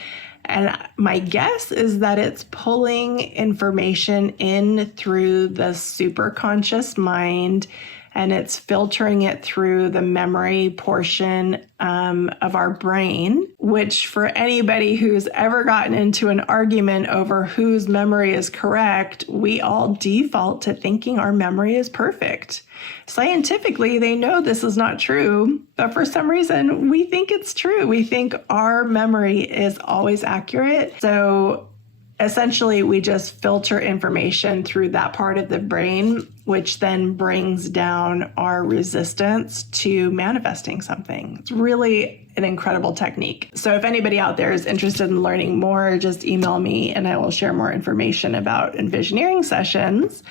And my guess is that it's pulling information in through the superconscious mind, and it's filtering it through the memory portion of our brain, which for anybody who's ever gotten into an argument over whose memory is correct, we all default to thinking our memory is perfect. Scientifically, they know this is not true, but for some reason, we think it's true. We think our memory is always accurate. So essentially, we just filter information through that part of the brain, which then brings down our resistance to manifesting something. It's really an incredible technique. So if anybody out there is interested in learning more, just email me and I will share more information about Envisioneering sessions.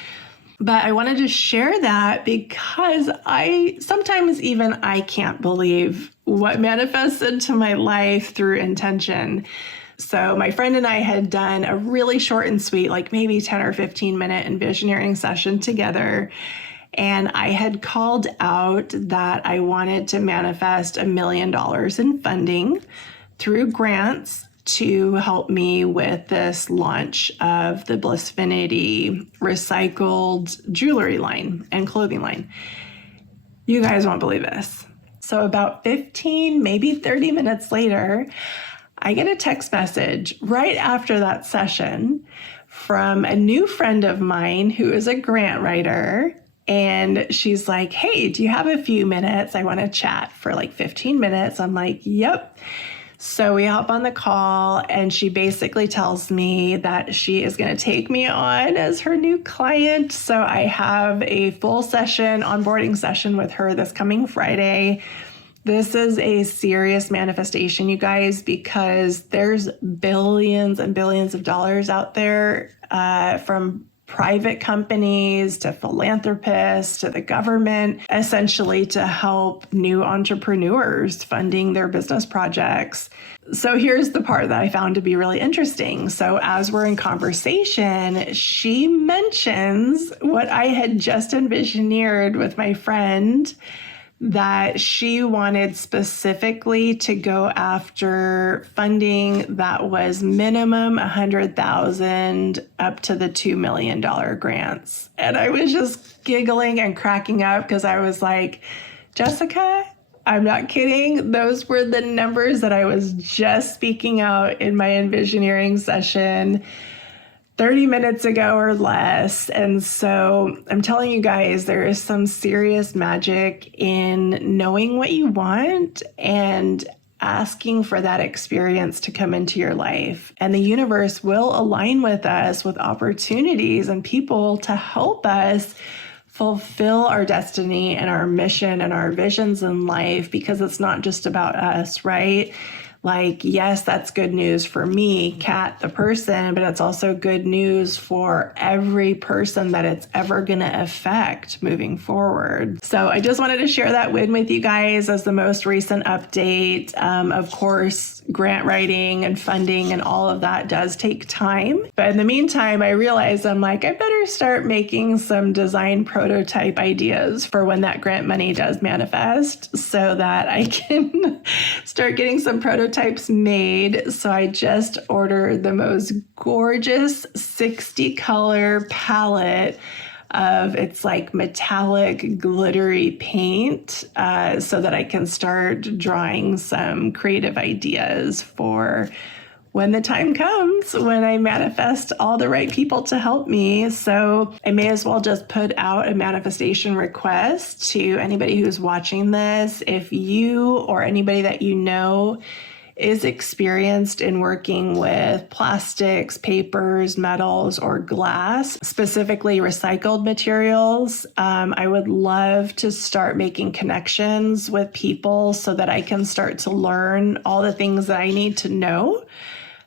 But I wanted to share that because sometimes even I can't believe what manifests into my life through intention. So my friend and I had done a really short and sweet, like maybe 10 or 15 minute Envisioneering session together. And I had called out that I wanted to manifest $1 million in funding through grants to help me with this launch of the Blissfinity recycled jewelry line and clothing line. You guys won't believe this. So about 15, maybe 30 minutes later, I get a text message right after that session from a new friend of mine who is a grant writer. And she's like, hey, do you have a few minutes? I want to chat for like 15 minutes. I'm like, yep. So we hop on the call and she basically tells me that she is going to take me on as her new client. So I have a full session, onboarding session with her this coming Friday. This is a serious manifestation, you guys, because there's billions and billions of dollars out there from private companies to philanthropists to the government, essentially to help new entrepreneurs funding their business projects. So here's the part that I found to be really interesting. So as we're in conversation, she mentions what I had just envisioneered with my friend, that she wanted specifically to go after funding that was minimum $100,000 up to the $2 million grants. And I was just giggling and cracking up because I was like, Jessica, I'm not kidding. Those were the numbers that I was just speaking out in my envisioneering session 30 minutes ago or less. And so I'm telling you guys, there is some serious magic in knowing what you want and asking for that experience to come into your life. And the universe will align with us with opportunities and people to help us fulfill our destiny and our mission and our visions in life, because it's not just about us, right? Like, yes, that's good news for me, Kat, the person, but it's also good news for every person that it's ever going to affect moving forward. So I just wanted to share that win with you guys as the most recent update. Of course, grant writing and funding and all of that does take time. But in the meantime, I realized I'm like, I better start making some design prototype ideas for when that grant money does manifest so that I can start getting some prototypes made. So I just ordered the most gorgeous 60 color palette of it's like metallic glittery paint so that I can start drawing some creative ideas for when the time comes, when I manifest all the right people to help me. So I may as well just put out a manifestation request to anybody who's watching this. If you or anybody that you know is experienced in working with plastics, papers, metals, or glass, specifically recycled materials, I would love to start making connections with people so that I can start to learn all the things that I need to know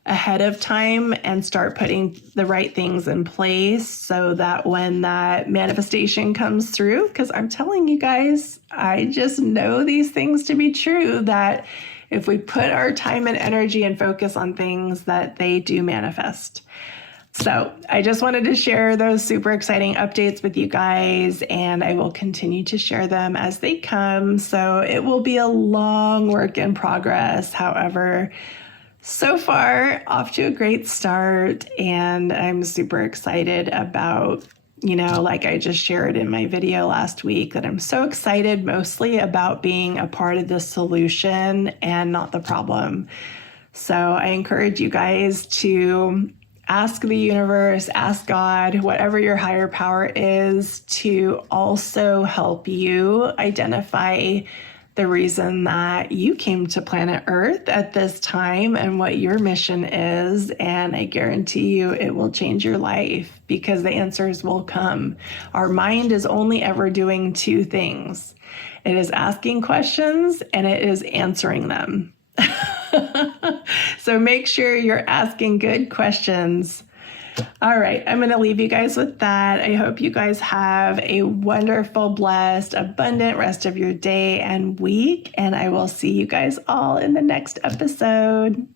ahead of time and start putting the right things in place so that when that manifestation comes through, because I'm telling you guys, I just know these things to be true, that if we put our time and energy and focus on things, that they do manifest. So I just wanted to share those super exciting updates with you guys, and I will continue to share them as they come. So it will be a long work in progress. However, so far off to a great start, and I'm super excited about, like I just shared in my video last week, that I'm so excited mostly about being a part of the solution and not the problem. So I encourage you guys to ask the universe, ask God, whatever your higher power is, to also help you identify the reason that you came to planet Earth at this time and what your mission is. And I guarantee you it will change your life, because the answers will come. Our mind is only ever doing two things. It is asking questions and it is answering them. So make sure you're asking good questions. All right, I'm going to leave you guys with that. I hope you guys have a wonderful, blessed, abundant rest of your day and week, and I will see you guys all in the next episode.